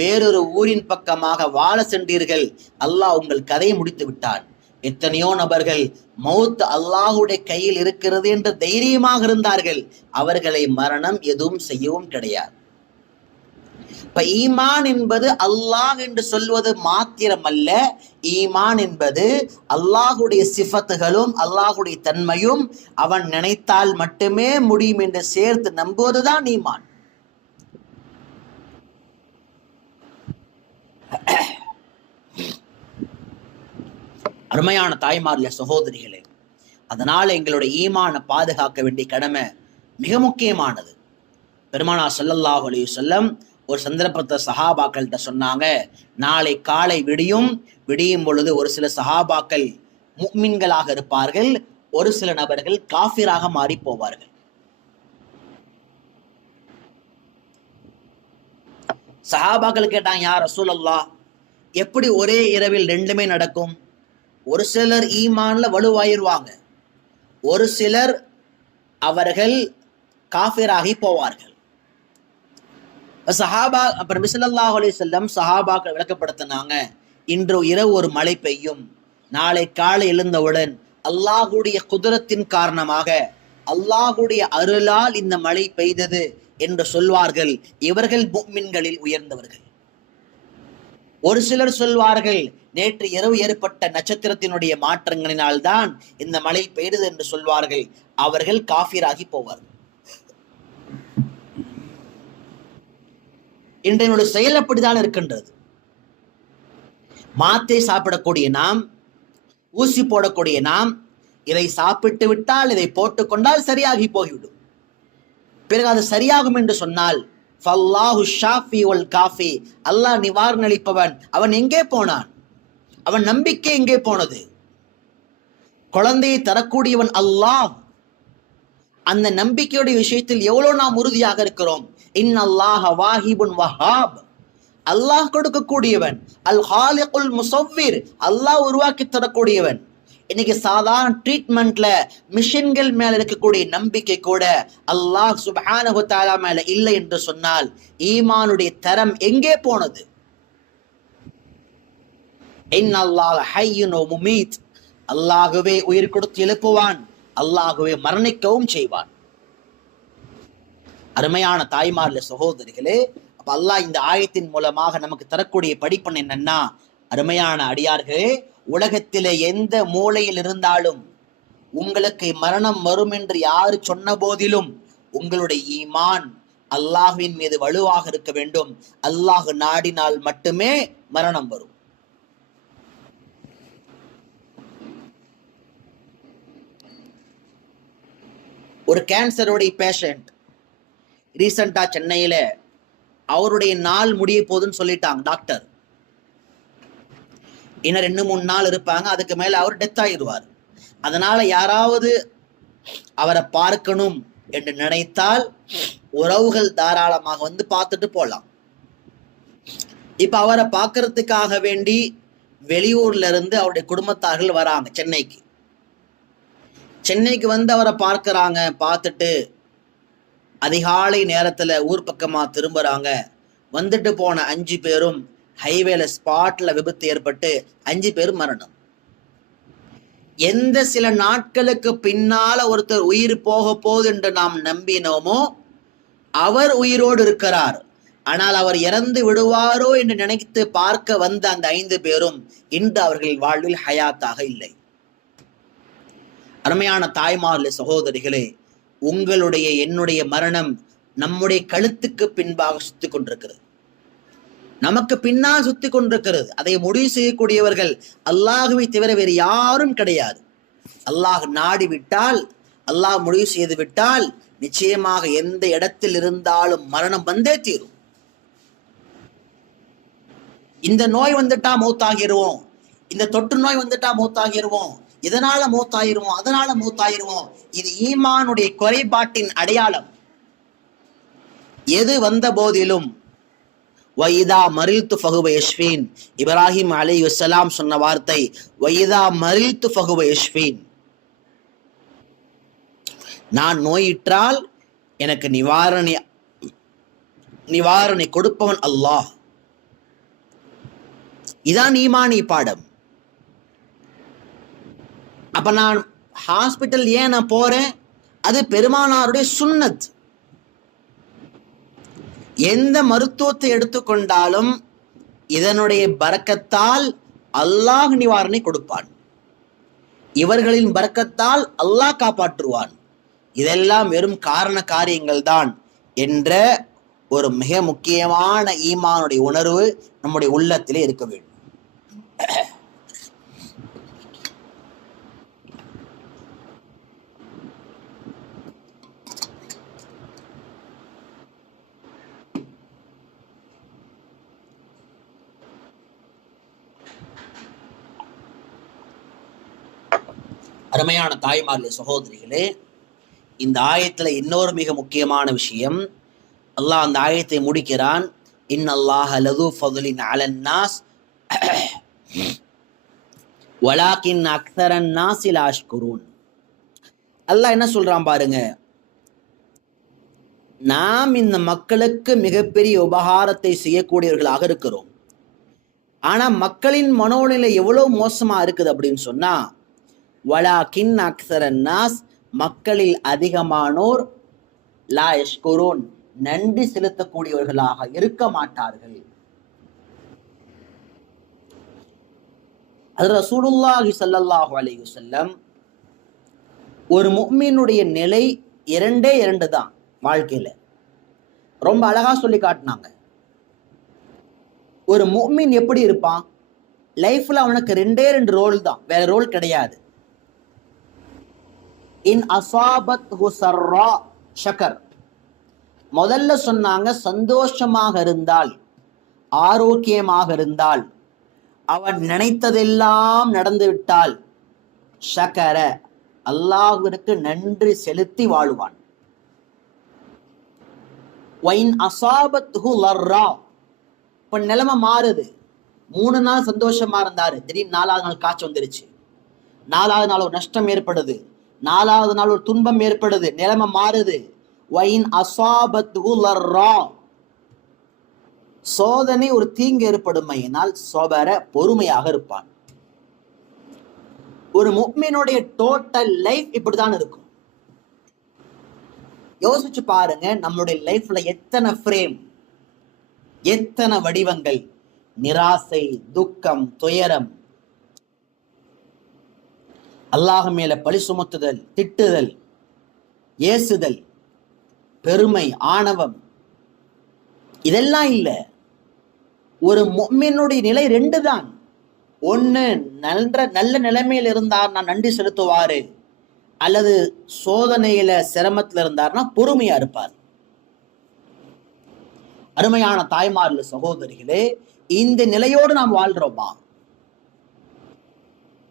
வேறொரு ஊரின் பக்கமாக வாழ சென்றீர்கள், அல்லாஹ் உங்கள் கதையை முடித்து விட்டான். எத்தனையோ நபர்கள் மௌத் அல்லாஹுடைய கையில் இருக்கிறது என்று தைரியமாக இருந்தார்கள், அவர்களை மரணம் எதுவும் செய்யவும் கிடையாது. இப்ப ஈமான் என்பது அல்லாஹ் என்று சொல்வது மாத்திரமல்ல, ஈமான் என்பது அல்லாஹுடைய சிஃபத்துகளும் அல்லாஹுடைய தன்மையும் அவன் நினைத்தால் மட்டுமே முடியும் என்று சேர்த்து நம்புவதுதான் ஈமான். அருமையான தாய்மார்களே, சகோதரிகளே, அதனால எங்களுடைய ஈமானை பாதுகாக்க வேண்டிய கடமை மிக முக்கியமானது. பெருமானார் ஸல்லல்லாஹு அலைஹி வஸல்லம் ஒரு சந்தர்ப்பத்தை சஹாபாக்கள்கிட்ட சொன்னாங்க, நாளை காலை விடியும் பொழுது ஒரு சில சஹாபாக்கள் முஃமின்களாக இருப்பார்கள், ஒரு சில நபர்கள் காஃபிராக மாறி போவார்கள். சஹாபாக்கள் கேட்டாங்க, யா ரசூலல்லாஹ், எப்படி ஒரே இரவில் 2மே நடக்கும்? ஒரு சிலர் ஈமான்ல வலுவாயிருவாங்க, ஒரு சிலர் அவர்கள் காஃபிராகி போவார்கள். சஹாபா அப்புறம் ஸல்லல்லாஹு அலைஹி வஸல்லம் சஹாபாக்கள் விளக்கப்படுத்தினாங்க, இன்று இரவு ஒரு மழை பெய்யும், நாளை காலை எழுந்தவுடன் அல்லாஹுடைய குதிரத்தின் காரணமாக அல்லாஹுடைய அருளால் இந்த மழை பெய்தது என்று சொல்வார்கள். இவர்கள் முஃமின்களில் உயர்ந்தவர்கள். ஒரு சிலர் சொல்வார்கள், நேற்று இரவு ஏற்பட்ட நட்சத்திரத்தினுடைய மாற்றங்களினால் தான் இந்த மழை பெய்தது என்று சொல்வார்கள். அவர்கள் காஃபிராகி போவார்கள். இன்றைய செயல் அப்படித்தான் இருக்கின்றது. மாத்தை சாப்பிடக்கூடிய நாம், ஊசி போடக்கூடிய நாம், இதை சாப்பிட்டு விட்டால், இதை போட்டுக்கொண்டால் சரியாகி போய்விடும். பிறகு அது சரியாகும் என்று சொன்னால் ஃபல்லாஹு ஷாஃபி வல் காஃபி, அல்லாஹ் நிவாரணம் அளிப்பவன், அவன் எங்கே போனான்? அவன் நம்பிக்கை எங்கே போனது? குழந்தையை தரக்கூடியவன் அல்லாஹ். அந்த நம்பிக்கையுடைய விஷயத்தில் எவ்வளவு நாம் உறுதியாக இருக்கிறோம்? இன்னல்லாஹ வாஹிபுன் வஹாப், அல்லாஹ் கொடுக்கக்கூடியவன். அல் ஹாலிகுல் முஸவ்விர், அல்லாஹ் உருவாக்கி தரக்கூடியவன். இன்னைக்கு சாதாரண ட்ரீட்மெண்ட்ல மிஷின்கள் மேல இருக்கக்கூடிய நம்பிக்கை கூட அல்லாஹ் சுப்ஹானஹு வ தஆலா மேல இல்லை என்று சொன்னால் ஈமானுடைய தரம் எங்கே போனது? இன்னல்லாஹ ஹய்யுன் வ முமீத், அல்லாஹ்வே உயிர் கொடுத்து எழுப்புவான், அல்லாஹ்வே மரணிக்கவும் செய்வான். அருமையான தாய்மார்களே, சகோதரிகளே, அப்ப அல்லாஹ் இந்த ஆயத்தின் மூலமாக நமக்கு தரக்கூடிய படிப்பன் என்னன்னா, அருமையான அடியார்களே, உலகத்திலே எந்த மூலையில் இருந்தாலும் உங்களுக்கு மரணம் வரும் என்று யாரு சொன்ன போதிலும் உங்களுடைய ஈமான் அல்லாஹ்வின் மீது வலுவாக இருக்க வேண்டும். அல்லாஹ் நாடினால் மட்டுமே மரணம் வரும். ஒரு கேன்சருடைய பேஷண்ட் ரீசெண்டா சென்னையில அவருடைய நாள் முடிய போதுன்னு சொல்லிட்டாங்க டாக்டர். இன்னும் 2-3 நாள் இருப்பாங்க, அதுக்கு மேல அவர் டெத் ஆகிடுவார். அதனால யாராவது அவரை பார்க்கணும் என்று நினைத்தால் உறவுகள் தாராளமாக வந்து பார்த்துட்டு போலாம். இப்ப அவரை பார்க்கறதுக்காக வேண்டி வெளியூர்ல இருந்து அவருடைய குடும்பத்தார்கள் வராங்க சென்னைக்கு. சென்னைக்கு வந்து அவரை பார்க்கறாங்க. பார்த்துட்டு அதிகாலை நேரத்துல ஊர் பக்கமா திரும்புறாங்க. வந்துட்டு போன 5 பேரும் ஹைவேல ஸ்பாட்ல விபத்து ஏற்பட்டு 5 பேரும் மரணம். எந்த சில நாட்களுக்கு பின்னால ஒருத்தர் உயிர் போக போகுது என்று நாம் நம்பினோமோ அவர் உயிரோடு இருக்கிறார். ஆனால் அவர் இறந்து விடுவாரோ என்று நினைத்து பார்க்க வந்த அந்த 5 பேரும் இன்று அவர்கள் வாழ்வில் ஹயாத்தாக இல்லை. அருமையான தாய்மார்களே, சகோதரிகளே, உங்களுடைய என்னுடைய மரணம் நம்முடைய கழுத்துக்கு பின்பாக சுத்தி கொண்டிருக்கிறது, நமக்கு பின்னால் சுத்தி கொண்டிருக்கிறது. அதை முடிவு செய்யக்கூடியவர்கள் அல்லாஹுவை தவிர வேறு யாரும் கிடையாது. அல்லாஹ் நாடி விட்டால், அல்லாஹ் முடிவு செய்து விட்டால் நிச்சயமாக எந்த இடத்தில் இருந்தாலும் மரணம் வந்தே தீரும். இந்த நோய் வந்துட்டா மௌத்தாகிருவோம், இந்த தொற்று நோய் வந்துட்டா மௌத்தாகிருவோம், இதனால மௌத்தாயிருவோம், அதனால மௌத்தாயிருவோம். இது ஈமானுடைய குறைபாட்டின் அடையாளம். எது வந்த போதிலும் வைதா மரில்து ஃபஹுவ யஷ்ஃபீன், இப்ராஹிம் அலைஹிஸ்ஸலாம் சொன்ன வார்த்தை, வைதா மரில்து ஃபஹுவ யஷ்ஃபீன், நான் நோயிற்றால் எனக்கு நிவாரணை கொடுப்பவன் அல்லாஹ். இதான் ஈமானி பாடம். அப்ப நான் ஹாஸ்பிட்டல் ஏன் நான் போறேன்? அது பெருமானாருடைய சுன்னத். எந்த மருத்துவத்தை எடுத்துக்கொண்டாலும் இதனுடைய பரக்கத்தால் அல்லாஹ் நிவாரணை கொடுப்பான், இவர்களின் பரக்கத்தால் அல்லாஹ் காப்பாற்றுவான். இதெல்லாம் வெறும் காரண காரியங்கள் தான் என்ற ஒரு மிக முக்கியமான ஈமானுடைய உணர்வு நம்முடைய உள்ளத்திலே இருக்க வேண்டும். அருமையான தாய்மார்களே, சகோதரிகளே, இந்த ஆயத்துல இன்னொரு மிக முக்கியமான விஷயம். அல்லாஹ் அந்த ஆயத்தை முடிக்கிறான், இன்னல்லாஹ லது ஃபதுலின் அலன் நாஸ் வலாக்கின் அக்ஸரன் நாஸ் லா யஷ்குரூன். அல்லாஹ் என்ன சொல்றான் பாருங்க, நாம் இந்த மக்களுக்கு மிகப்பெரிய உபகாரத்தை செய்யக்கூடியவர்களாக இருக்கிறோம். ஆனா மக்களின் மனோநிலை எவ்வளவு மோசமா இருக்குது அப்படின்னு சொன்னா, வலாகின் அக்ஸரன் நாஸ், மக்களில் அதிகமானோர் லா யஷ்குரூன், நன்றி செலுத்தக்கூடியவர்களாக இருக்க மாட்டார்கள். அது ரசூலுல்லாஹி ஸல்லல்லாஹு அலைஹி வஸல்லம் ஒரு முஃமினுடைய நிலை இரண்டே இரண்டு தான் வாழ்க்கையில, ரொம்ப அழகா சொல்லி காட்டினாங்க. ஒரு முஃமின் எப்படி இருப்பான், லைஃப்ல அவனுக்கு ரெண்டே ரெண்டு ரோல் தான், வேற ரோல் கிடையாது. இன் அஸாபத்ஹு ஸர்ரா ஷக்கர், முதல்ல சொன்னாங்க சந்தோஷமாக இருந்தால், ஆரோக்கியமாக இருந்தால், அவன் நினைத்ததெல்லாம் நடந்து விட்டால், ஷக்கர, அல்லாஹ்விற்கு நன்றி செலுத்தி வாழுவான். வைன் அஸாபத்ஹு லர்ரா, இப்ப நிலைமை மாறுது. 3 நாள் சந்தோஷமா இருந்தாரு, திடீர்னு 4வது நாள் காய்ச்சல் வந்துருச்சு, 4வது நாள் ஒரு நஷ்டம் ஏற்படுது, 4வது நாள் ஒரு துன்பம் ஏற்படுது, நிலைமை மாறுது. வைன் அஸாபத்ஹு லர்ரா, சோதனை ஒரு தீங்கு ஏற்படுமையினால் சொபர, பொறுமையாக இருப்பான். ஒரு முஃமினுடைய டோட்டல் லைஃப் இப்படிதான் இருக்கும். யோசிச்சு பாருங்க, நம்மளுடைய லைஃப்ல எத்தனை ஃப்ரேம், எத்தனை வடிவங்கள், நிராசை, துக்கம், துயரம், அல்லாஹ் மேல பழி சுமத்துதல், திட்டுதல், ஏசுதல், பெருமை, ஆணவம், இதெல்லாம் இல்ல. ஒரு முஃமினுடைய நிலை ரெண்டு தான். ஒண்ணு, நல்ல நிலைமையில் இருந்தார் நான் நன்றி செலுத்துவாரு, அல்லது சோதனையில சிரமத்துல இருந்தார்னா பொறுமையா இருப்பார். அருமையான தாய்மார்களே, சகோதரிகளே, இந்த நிலையோடு நாம் வாழ்றோமா?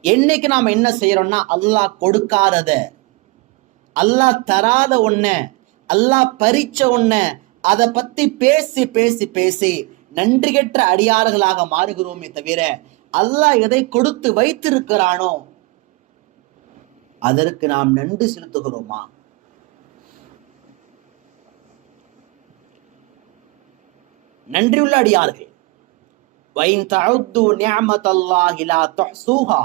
என்னைக்கு நாம என்ன செய்யறோம்னா, அல்லாஹ் கொடுக்காதத, அல்லாஹ் தராத ஒண்ண, அல்லாஹ் பறிச்ச ஒண்ண, அதை பத்தி பேசி பேசி பேசி நன்றி கெட்ட அடியார்களாக மாறுகிறோமே தவிர, அல்லாஹ் எதை கொடுத்து வைத்திருக்கிறானோ அதற்கு நாம் நன்றி செலுத்துகிறோமா? நன்றியுள்ள அடியார்கள், வைன் தஅது நிஅமத்தல்லாஹி லா துஹ்ஸூஹா,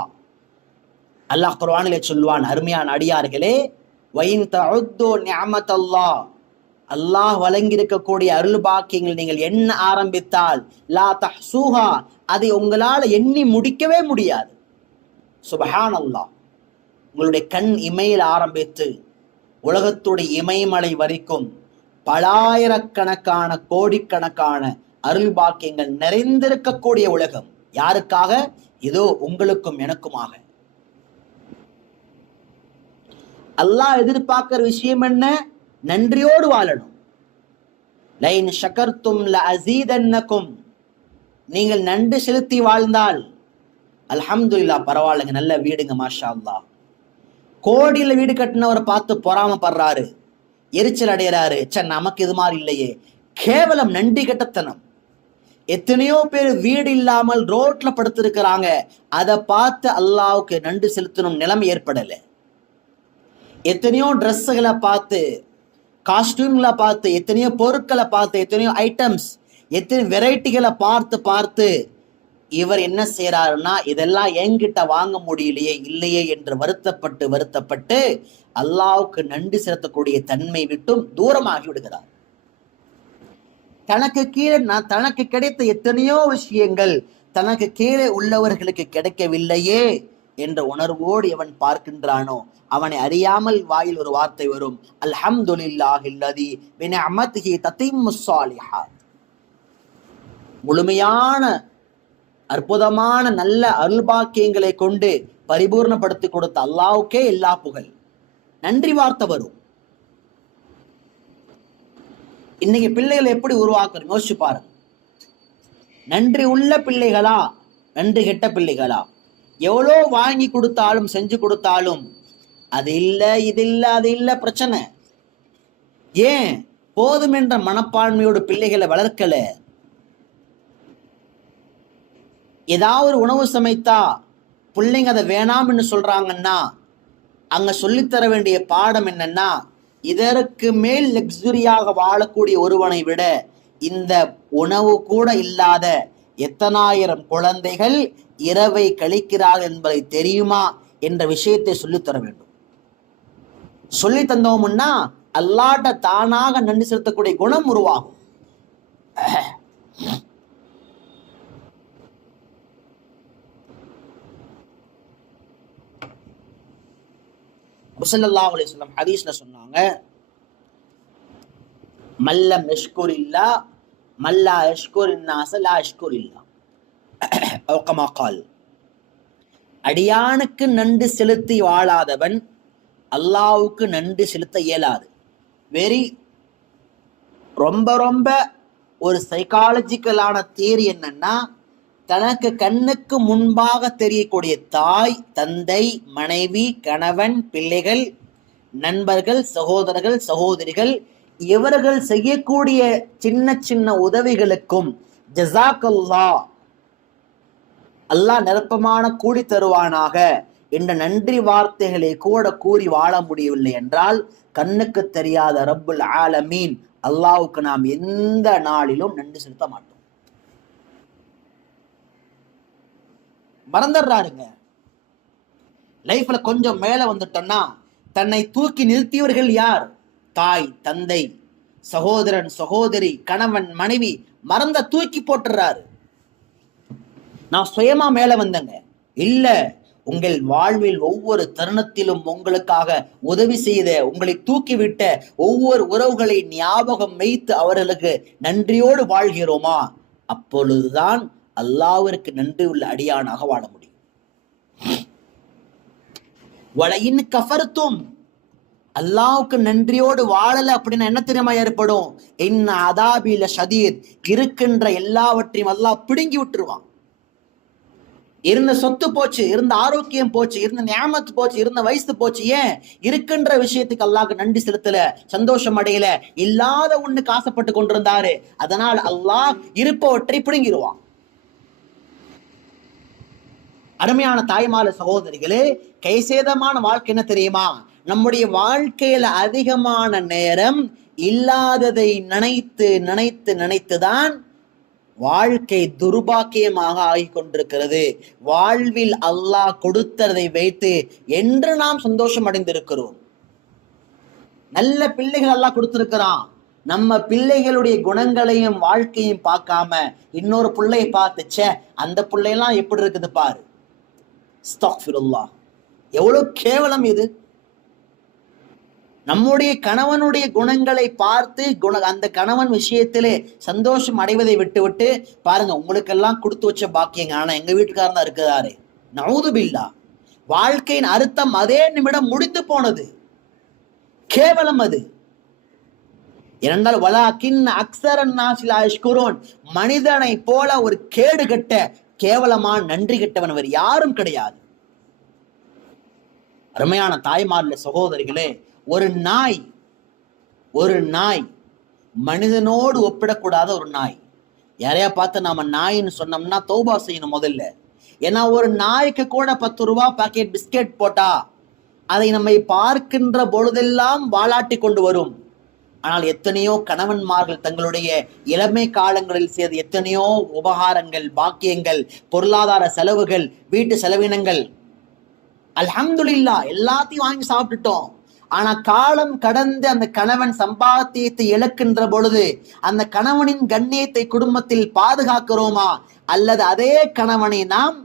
அல்லாஹ் குர்ஆனிலே சொல்வான், அருமையான அடியார்களே, வைன் தஅது நிஅமத்தல்லாஹ், அல்லாஹ் வழங்கி இருக்கக்கூடிய அருள் பாக்கியங்கள் நீங்கள் எண்ண ஆரம்பித்தால், லா தஹ்ஸூஹா, அதை உங்களால எண்ணி முடிக்கவே முடியாது. சுப்ஹானல்லாஹ். உங்களுடைய கண் இமையில் ஆரம்பித்து உலகத்துடைய இமயமலை வரைக்கும் பலாயிரக்கணக்கான கோடிக்கணக்கான அருள் பாக்கியங்கள் நிறைந்திருக்கக்கூடிய உலகம். யாருக்காக? இதோ உங்களுக்கும் எனக்குமாக. அல்லாஹ் எதிர்பார்க்கிற விஷயம் என்ன? நன்றியோடு வாழணும். லைன் ஷகர்தும் லஅஸீதன்னகும், நீங்கள் நன்றி செலுத்தி வாழ்ந்தால், அல்ஹம்துலில்லாஹ், பரவாயில்லைங்க, நல்ல வீடுங்க, மாஷா அல்லாஹ். கோடியில வீடு கட்டினவரை பார்த்து பொறாமப்படுறாரு, எரிச்சல் அடைகிறாரு, நமக்கு இது மாதிரி இல்லையே. கேவலம், நன்றி கெட்டத்தனம். எத்தனையோ பேர் வீடு இல்லாமல் ரோட்ல படுத்திருக்கிறாங்க, அதை பார்த்து அல்லாஹ்வுக்கு நன்றி செலுத்தணும் நிலைமை ஏற்படல. எத்தனையோ ட்ரெஸ்ஸுகளை பார்த்து, காஸ்டியூம்களை பார்த்து, எத்தனையோ பொருட்களை பார்த்து, எத்தனையோ ஐட்டம்ஸ், எத்தனை வெரைட்டிகளை பார்த்து பார்த்து இவர் என்ன செய்யறாருன்னா, இதெல்லாம் என்கிட்ட வாங்க முடியலையே, இல்லையே என்று வருத்தப்பட்டு வருத்தப்பட்டு அல்லாஹ்வுக்கு நன்றி செலுத்தக்கூடிய தன்மை விட்டும் தூரமாகி விடுகிறார். தனக்கு கீழே தனக்கு கிடைத்த எத்தனையோ விஷயங்கள் தனக்கு கீழே உள்ளவர்களுக்கு கிடைக்கவில்லையே என்ற உணர்வோடு எவன் பார்க்கின்றானோ, அவனை அறியாமல் வாயில் ஒரு வார்த்தை வரும், அல்ஹம்துலில்லாஹில்லதி பினிஅமதிஹி தத்திம்முஸ் ஸாலிஹாத். முழுமையான அற்புதமான நல்ல அருள்பாக்கியங்களை கொண்டு பரிபூர்ணப்படுத்தி கொடுத்த அல்லாஹ்வுக்கே எல்லா புகழ். நன்றி வார்த்தை வரும். இன்னைக்கு பிள்ளைகளை எப்படி உருவாக்கணும் யோசிச்சு பாருங்க. நன்றி உள்ள பிள்ளைகளா, நன்றி கெட்ட பிள்ளைகளா? எவ்வளோ வாங்கி கொடுத்தாலும் செஞ்சு கொடுத்தாலும் அது இல்லை, இது இல்லை, அது இல்லை, பிரச்சனை. ஏன்? போதும் என்ற மனப்பான்மையோடு பிள்ளைகளை வளர்க்கல. ஏதாவது ஒரு உணவு சமைத்தா பிள்ளைங்க அதை வேணாம்னு சொல்றாங்கன்னா அங்க சொல்லித்தர வேண்டிய பாடம் என்னன்னா, இதற்கு மேல் லக்ஸுரியாக வாழக்கூடிய ஒருவனை விட இந்த உணவு கூட இல்லாத எத்தனாயிரம் குழந்தைகள் இரவை கழிக்கிறார்கள் என்பதை தெரியுமா என்ற விஷயத்தை சொல்லித்தர வேண்டும். சொல்லி தந்தோம்னா அல்லாட்ட தானாக நன்றி செலுத்தக்கூடிய குணம் உருவாகும். ஸல்லல்லாஹு அலைஹி வஸல்லம் ஹதீஸ்ல சொன்னாங்க, மல்லம் யஷ்குரில்லா மல்லா யஷ்குரின் நாஸ லா யஷ்குரில்லா அவ் கமா கால். அடியானுக்கு நன்றி செலுத்தி வாழாதவன் அல்லாஹ்வுக்கு நன்றி செலுத்த இயலாது. வெரி ரொம்ப ரொம்ப ஒரு சைக்காலஜிக்கலான தியரி என்னன்னா, தனக்கு கண்ணுக்கு முன்பாக தெரியக்கூடிய தாய், தந்தை, மனைவி, கணவன், பிள்ளைகள், நண்பர்கள், சகோதரர்கள், சகோதரிகள், இவர்கள் செய்யக்கூடிய சின்ன சின்ன உதவிகளுக்கும் ஜஸாக்கல்லாஹ், அல்லாஹ் நிரப்பமான கூலி தருவானாக என்ற நன்றி வார்த்தைகளை கூட கூறி வாழ முடியவில்லை என்றால் கண்ணுக்கு தெரியாத ரப்புல் ஆலமீன் அல்லாஹ்வுக்கு நாம் எந்த நாளிலும் நன்றி செலுத்த மாட்டோம். மறந்துடுறாருங்க. லைஃப்ல கொஞ்சம் மேல வந்துட்டோம்னா தன்னை தூக்கி நிறுத்தியவர்கள் யார்? தாய், தந்தை, சகோதரன், சகோதரி, கணவன், மனைவி. மறந்த தூக்கி போட்டுறாரு. நான் சுயமா மேல வந்தேங்க இல்ல. உங்கள் வாழ்வில் ஒவ்வொரு தருணத்திலும் உங்களுக்காக உதவி செய்த, உங்களை தூக்கிவிட்ட ஒவ்வொரு உறவுகளை ஞாபகம் வைத்து அவர்களுக்கு நன்றியோடு வாழ்கிறோமா? அப்பொழுதுதான் அல்லாஹ்விற்கு நன்றி உள்ள அடியானாக வாழ முடியும். வலையின் கஃபர்தும், அல்லாஹ்வுக்கு நன்றியோடு வாழல அப்படின்னா என்ன தெரியுமா ஏற்படும்? இன்ன அதாபில ஷதீத், இருக்கின்ற எல்லாவற்றையும் அல்லாஹ் பிடுங்கி விட்டுருவான். இருந்த சொத்து போச்சு, இருந்த ஆரோக்கியம் போச்சு, இருந்த நியாமத்து போச்சு, இருந்த வயசு போச்சு. ஏன்? இருக்கின்ற விஷயத்துக்கு அல்லாஹ்க்கு நன்றி செலுத்தல, சந்தோஷம் அடையல, இல்லாத ஒண்ணுக்கு ஆசைப்பட்டு கொண்டிருந்தாரு. அதனால் அல்லாஹ் இருப்பவற்றை பிடுங்கிடுவான். அருமையான தாய்மார சகோதரிகளே, கைசேதமான வாழ்க்கை என்ன தெரியுமா? நம்முடைய வாழ்க்கையில அதிகமான நேரம் இல்லாததை நினைத்து நினைத்து நினைத்துதான் வாழ்க்கை துர்பாக்கியமாக ஆகிக் கொண்டிருக்கிறது. வாழ்வில் அல்லாஹ் கொடுத்ததை வைத்து என்று நாம் சந்தோஷம் அடைந்திருக்கிறோம். நல்ல பிள்ளைகள் அல்லாஹ் கொடுத்திருக்கிறான். நம்ம பிள்ளைகளுடைய குணங்களையும் வாழ்க்கையும் பார்க்காம இன்னொரு பிள்ளையை பார்த்துச்சே அந்த பிள்ளையெல்லாம் எப்படி இருக்குது பாரு. அஸ்தக்ஃபிருல்லாஹ், எவ்வளவு கேவலம் இது. நம்முடைய கணவனுடைய குணங்களை பார்த்து அந்த கணவன் விஷயத்திலே சந்தோஷம் அடைவதை விட்டு பாருங்க, உங்களுக்கெல்லாம் கொடுத்து வச்ச பாக்கியங்க, ஆனா எங்க வீட்டுக்காரன் தான் இருக்கிறாரு. நவுது பில்லா. வாழ்க்கையின் அர்த்தம் அதே நிமிடம் முடிந்து போனது. கேவலம் அது. இரண்டால் வலாக்கின் அக்ஸரன் நாஸி லா யஷ்குரூன், மனிதனை போல ஒரு கேடு கட்ட கேவலமான நன்றி கெட்டவன் வேறு யாரும் கிடையாது. அருமையான தாய்மார்களே, சகோதரிகளே, ஒரு நாய் மனிதனோடு ஒப்பிடக்கூடாத ஒரு நாய். யாரையா பார்த்து நாம நாயின்னு சொன்னோம்னா தௌபா செய்யணும் முதல்ல. ஏன்னா ஒரு நாய்க்கு கூட 10 ரூபாய் பாக்கெட் பிஸ்கெட் போட்டா அதை நம்மை பார்க்கின்ற பொழுதெல்லாம் வாலாட்டி கொண்டு வரும். ஆனால் எத்தனையோ கணவன்மார்கள் தங்களுடைய இளமை காலங்களில் செய்த எத்தனையோ உபகாரங்கள், பாக்கியங்கள், பொருளாதார செலவுகள், வீட்டு செலவினங்கள், அல்ஹம்துலில்லாஹ் எல்லாத்தையும் வாங்கி சாப்பிட்டுட்டோம். ஆனா காலம் கடந்து அந்த கணவன் சம்பாத்தியத்தை இழக்கின்ற பொழுது அந்த கணவனின் கண்ணியத்தை குடும்பத்தில் பாதுகாக்கிறோமா அல்லது அதே கணவனை நாம்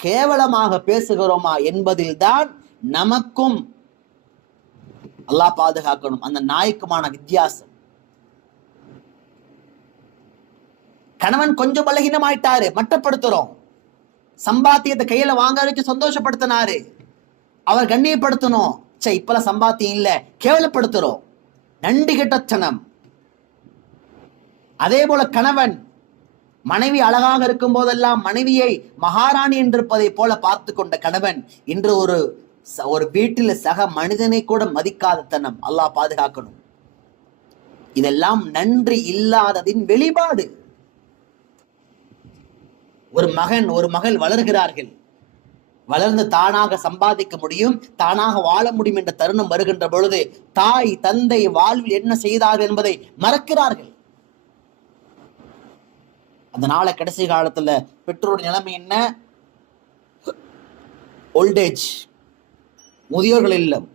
கேவலமாக பேசுகிறோமா என்பதில் தான் நமக்கும் அல்லாஹ் பாதுகாக்கணும் அந்த நாய்க்குமான வித்தியாசம். கணவன் கொஞ்சம் பலகீனமாயிட்டாரு, மட்டப்படுத்துறோம். சம்பாத்தியத்தை கையில வாங்க வச்சு சந்தோஷப்படுத்தினாரு, அவர் கண்ணியப்படுத்தணும். இப்பெல்லாம் சம்பாத்தியம் இல்ல, கேவலப்படுத்துறோம். நன்றி கெட்டத்தனம். அதே போல கணவன் மனைவி அழகாக இருக்கும் போதெல்லாம் மனைவியை மகாராணி என்றிருப்பதை போல பார்த்து கொண்ட கணவன் இன்று ஒரு வீட்டில் சக மனிதனை கூட மதிக்காத தனம். அல்லாஹ் பாதுகாக்கணும். இதெல்லாம் நன்றி இல்லாததின் வெளிப்பாடு. ஒரு மகன் ஒரு மகள் வளர்கிறார்கள். வளர்ந்து தானாக சம்பாதிக்க முடியும், தானாக வாழ முடியும் என்ற தருணம் வருகின்ற பொழுது தாய் தந்தை வாழ்வில் என்ன செய்தார்கள் என்பதை மறக்கிறார்கள். அதனால கடைசி காலத்துல பெற்றோருடைய நிலைமை என்ன? ஓல்டேஜ், முதியோர்கள் இல்லம்.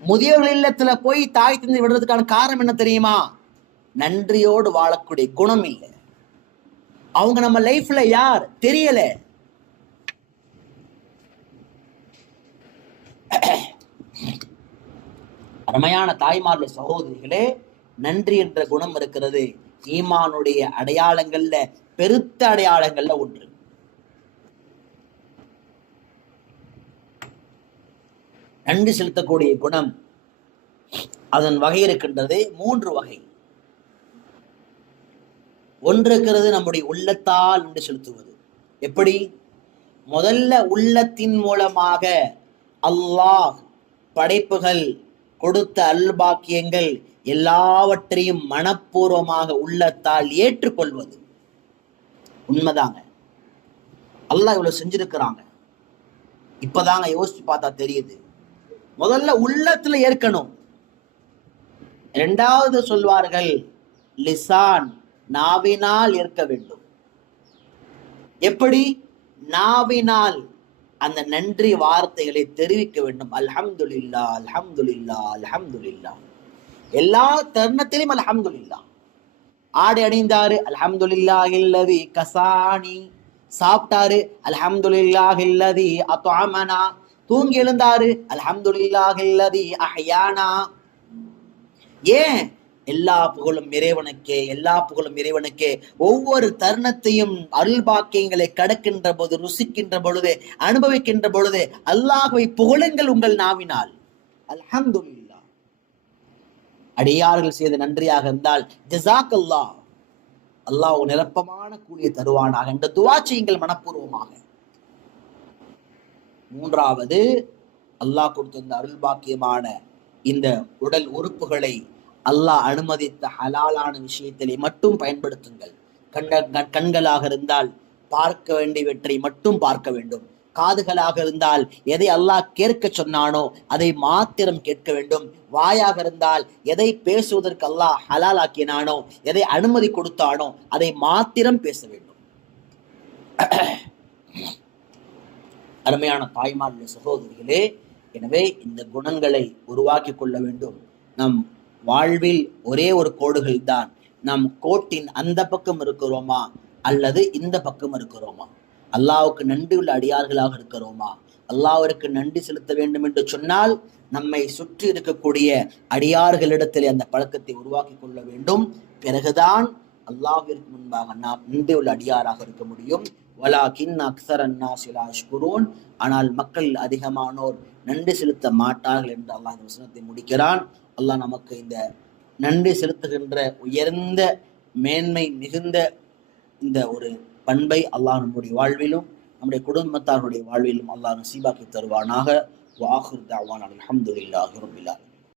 முதியோர்கள் இல்லத்துல போய் தாய் தந்தை விடுறதுக்கான காரணம் என்ன தெரியுமா? நன்றியோடு வாழக்கூடிய குணம் இல்லை. அவங்க நம்ம லைஃப்ல யார் தெரியல. அருமையான தாய்மார்களே, சகோதரிகளே, நன்றி என்ற குணம் இருக்கிறது ஈமானுடைய அடையாளங்கள்ல பெருத்த அடையாளங்கள்ல ஒன்று. நன்றி செலுத்தக்கூடிய குணம் அதன் வகை இருக்கின்றது, 3 வகை. ஒன்று இருக்கிறது நம்முடைய உள்ளத்தால் நன்றி செலுத்துவது. எப்படி? முதல்ல உள்ளத்தின் மூலமாக அல்லாஹ் படைப்புகள் கொடுத்த அல்பாக்கியங்கள் எல்லாவற்றையும் மனப்பூர்வமாக உள்ளத்தால் ஏற்றுக்கொள்வது. உண்மைதாங்க, அல்லாஹ் இவ்வளவு செஞ்சிருக்கிறாங்க, இப்பதாங்க யோசிச்சு பார்த்தா தெரியுது. முதல்ல உள்ளத்துல ஏற்கணும். இரண்டாவது சொல்வார்கள் லிசான், நாவினால் ஏற்க வேண்டும். எப்படி? நாவினால் அந்த நன்றி வார்த்தைகளை தெரிவிக்க வேண்டும். அல்ஹம்துலில்லாஹ், அல்ஹம்துலில்லாஹ், அல்ஹம்துலில்லாஹ். எல்லா தருணத்திலும் அல்ஹம்துலில்லாஹ். ஆடை அணிந்தாரு, அல்ஹம்துலில்லாஹில்லதி கசானி. சாப்பிட்டாரு, அல்ஹம்துலில்லாஹில்லதி அத்அமனா. தூங்கி எழுந்தாரு, அல்ஹம்துலில்லாஹில்லதி அஹ்யானா. ஏன்? எல்லா புகழும் இறைவனுக்கே, எல்லா புகழும் இறைவனுக்கே. ஒவ்வொரு தருணத்தையும் அருள் பாக்கியங்களை கடக்கின்ற போது, ருசிக்கின்ற பொழுது, அனுபவிக்கின்ற பொழுது அல்லாஹ்வை புகழுங்கள் உங்கள் நாவினால். அல்ஹம்துலில்லாஹ். அடியார்கள் செய்த நன்றியாக இருந்தால் ஜஸாக்கல்லாஹ், அல்லாஹ் நிரப்பமான கூலிய தருவானாக என்ற துஆ செய்யுங்கள் மனப்பூர்வமாக. மூன்றாவது, அல்லாஹ் கொடுத்த இந்த அருள் பாக்கியமான இந்த உடல் உறுப்புகளை அல்லாஹ் அனுமதித்த ஹலாலான விஷயத்திலே மட்டும் பயன்படுத்துங்கள். கண்களாக இருந்தால் பார்க்க வேண்டியவற்றை மட்டும் பார்க்க வேண்டும். காதுகளாக இருந்தால் எதை அல்லாஹ் கேட்க சொன்னானோ அதை மாத்திரம் கேட்க வேண்டும். வாயாக இருந்தால் எதை பேசுவதற்கு அல்லாஹ் ஹலாலாக்கினானோ, எதை அனுமதி கொடுத்தானோ அதை மாத்திரம் பேச வேண்டும். அருமையான தாய்மார்களே, சகோதரிகளே, எனவே இந்த குணங்களை உருவாக்கி கொள்ள வேண்டும். நம் வாழ்வில் ஒரே ஒரு கோடுகள் தான். நம் கோட்டின் அந்த பக்கம் இருக்கிறோமா அல்லது இந்த பக்கம் இருக்கிறோமா? அல்லாஹ்வுக்கு நன்றி உள்ள அடியார்களாக இருக்கிறோமா? அல்லாஹ்விற்கு நன்றி செலுத்த வேண்டும் என்று சொன்னால் நம்மை சுற்றி இருக்கக்கூடிய அடியார்களிடத்தில் அந்த பழக்கத்தை உருவாக்கி கொள்ள வேண்டும். பிறகுதான் அல்லாஹ்விற்கு முன்பாக நாம் நன்றி உள்ள அடியாராக இருக்க முடியும். வலாகின் அக்ஸரன் நாஸி லா யஷ்குரூன். ஆனால் மக்கள் அதிகமானோர் நன்றி செலுத்த மாட்டார்கள் என்று அல்லாஹ் இந்த வசனத்தை முடிக்கிறான். அல்லாஹ் நமக்கு இந்த நன்றி செலுத்துகின்ற உயர்ந்த மேன்மை மிகுந்த இந்த ஒரு பண்பை அல்லாஹ் நம்முடைய வாழ்விலும் நம்முடைய குடும்பத்தாருடைய வாழ்விலும் அல்லாஹ் நசீபாக்கி தருவானாக. வாஹிர் தஅவானா அல்ஹம்துலில்லாஹி ரப்பில் ஆலமீன்.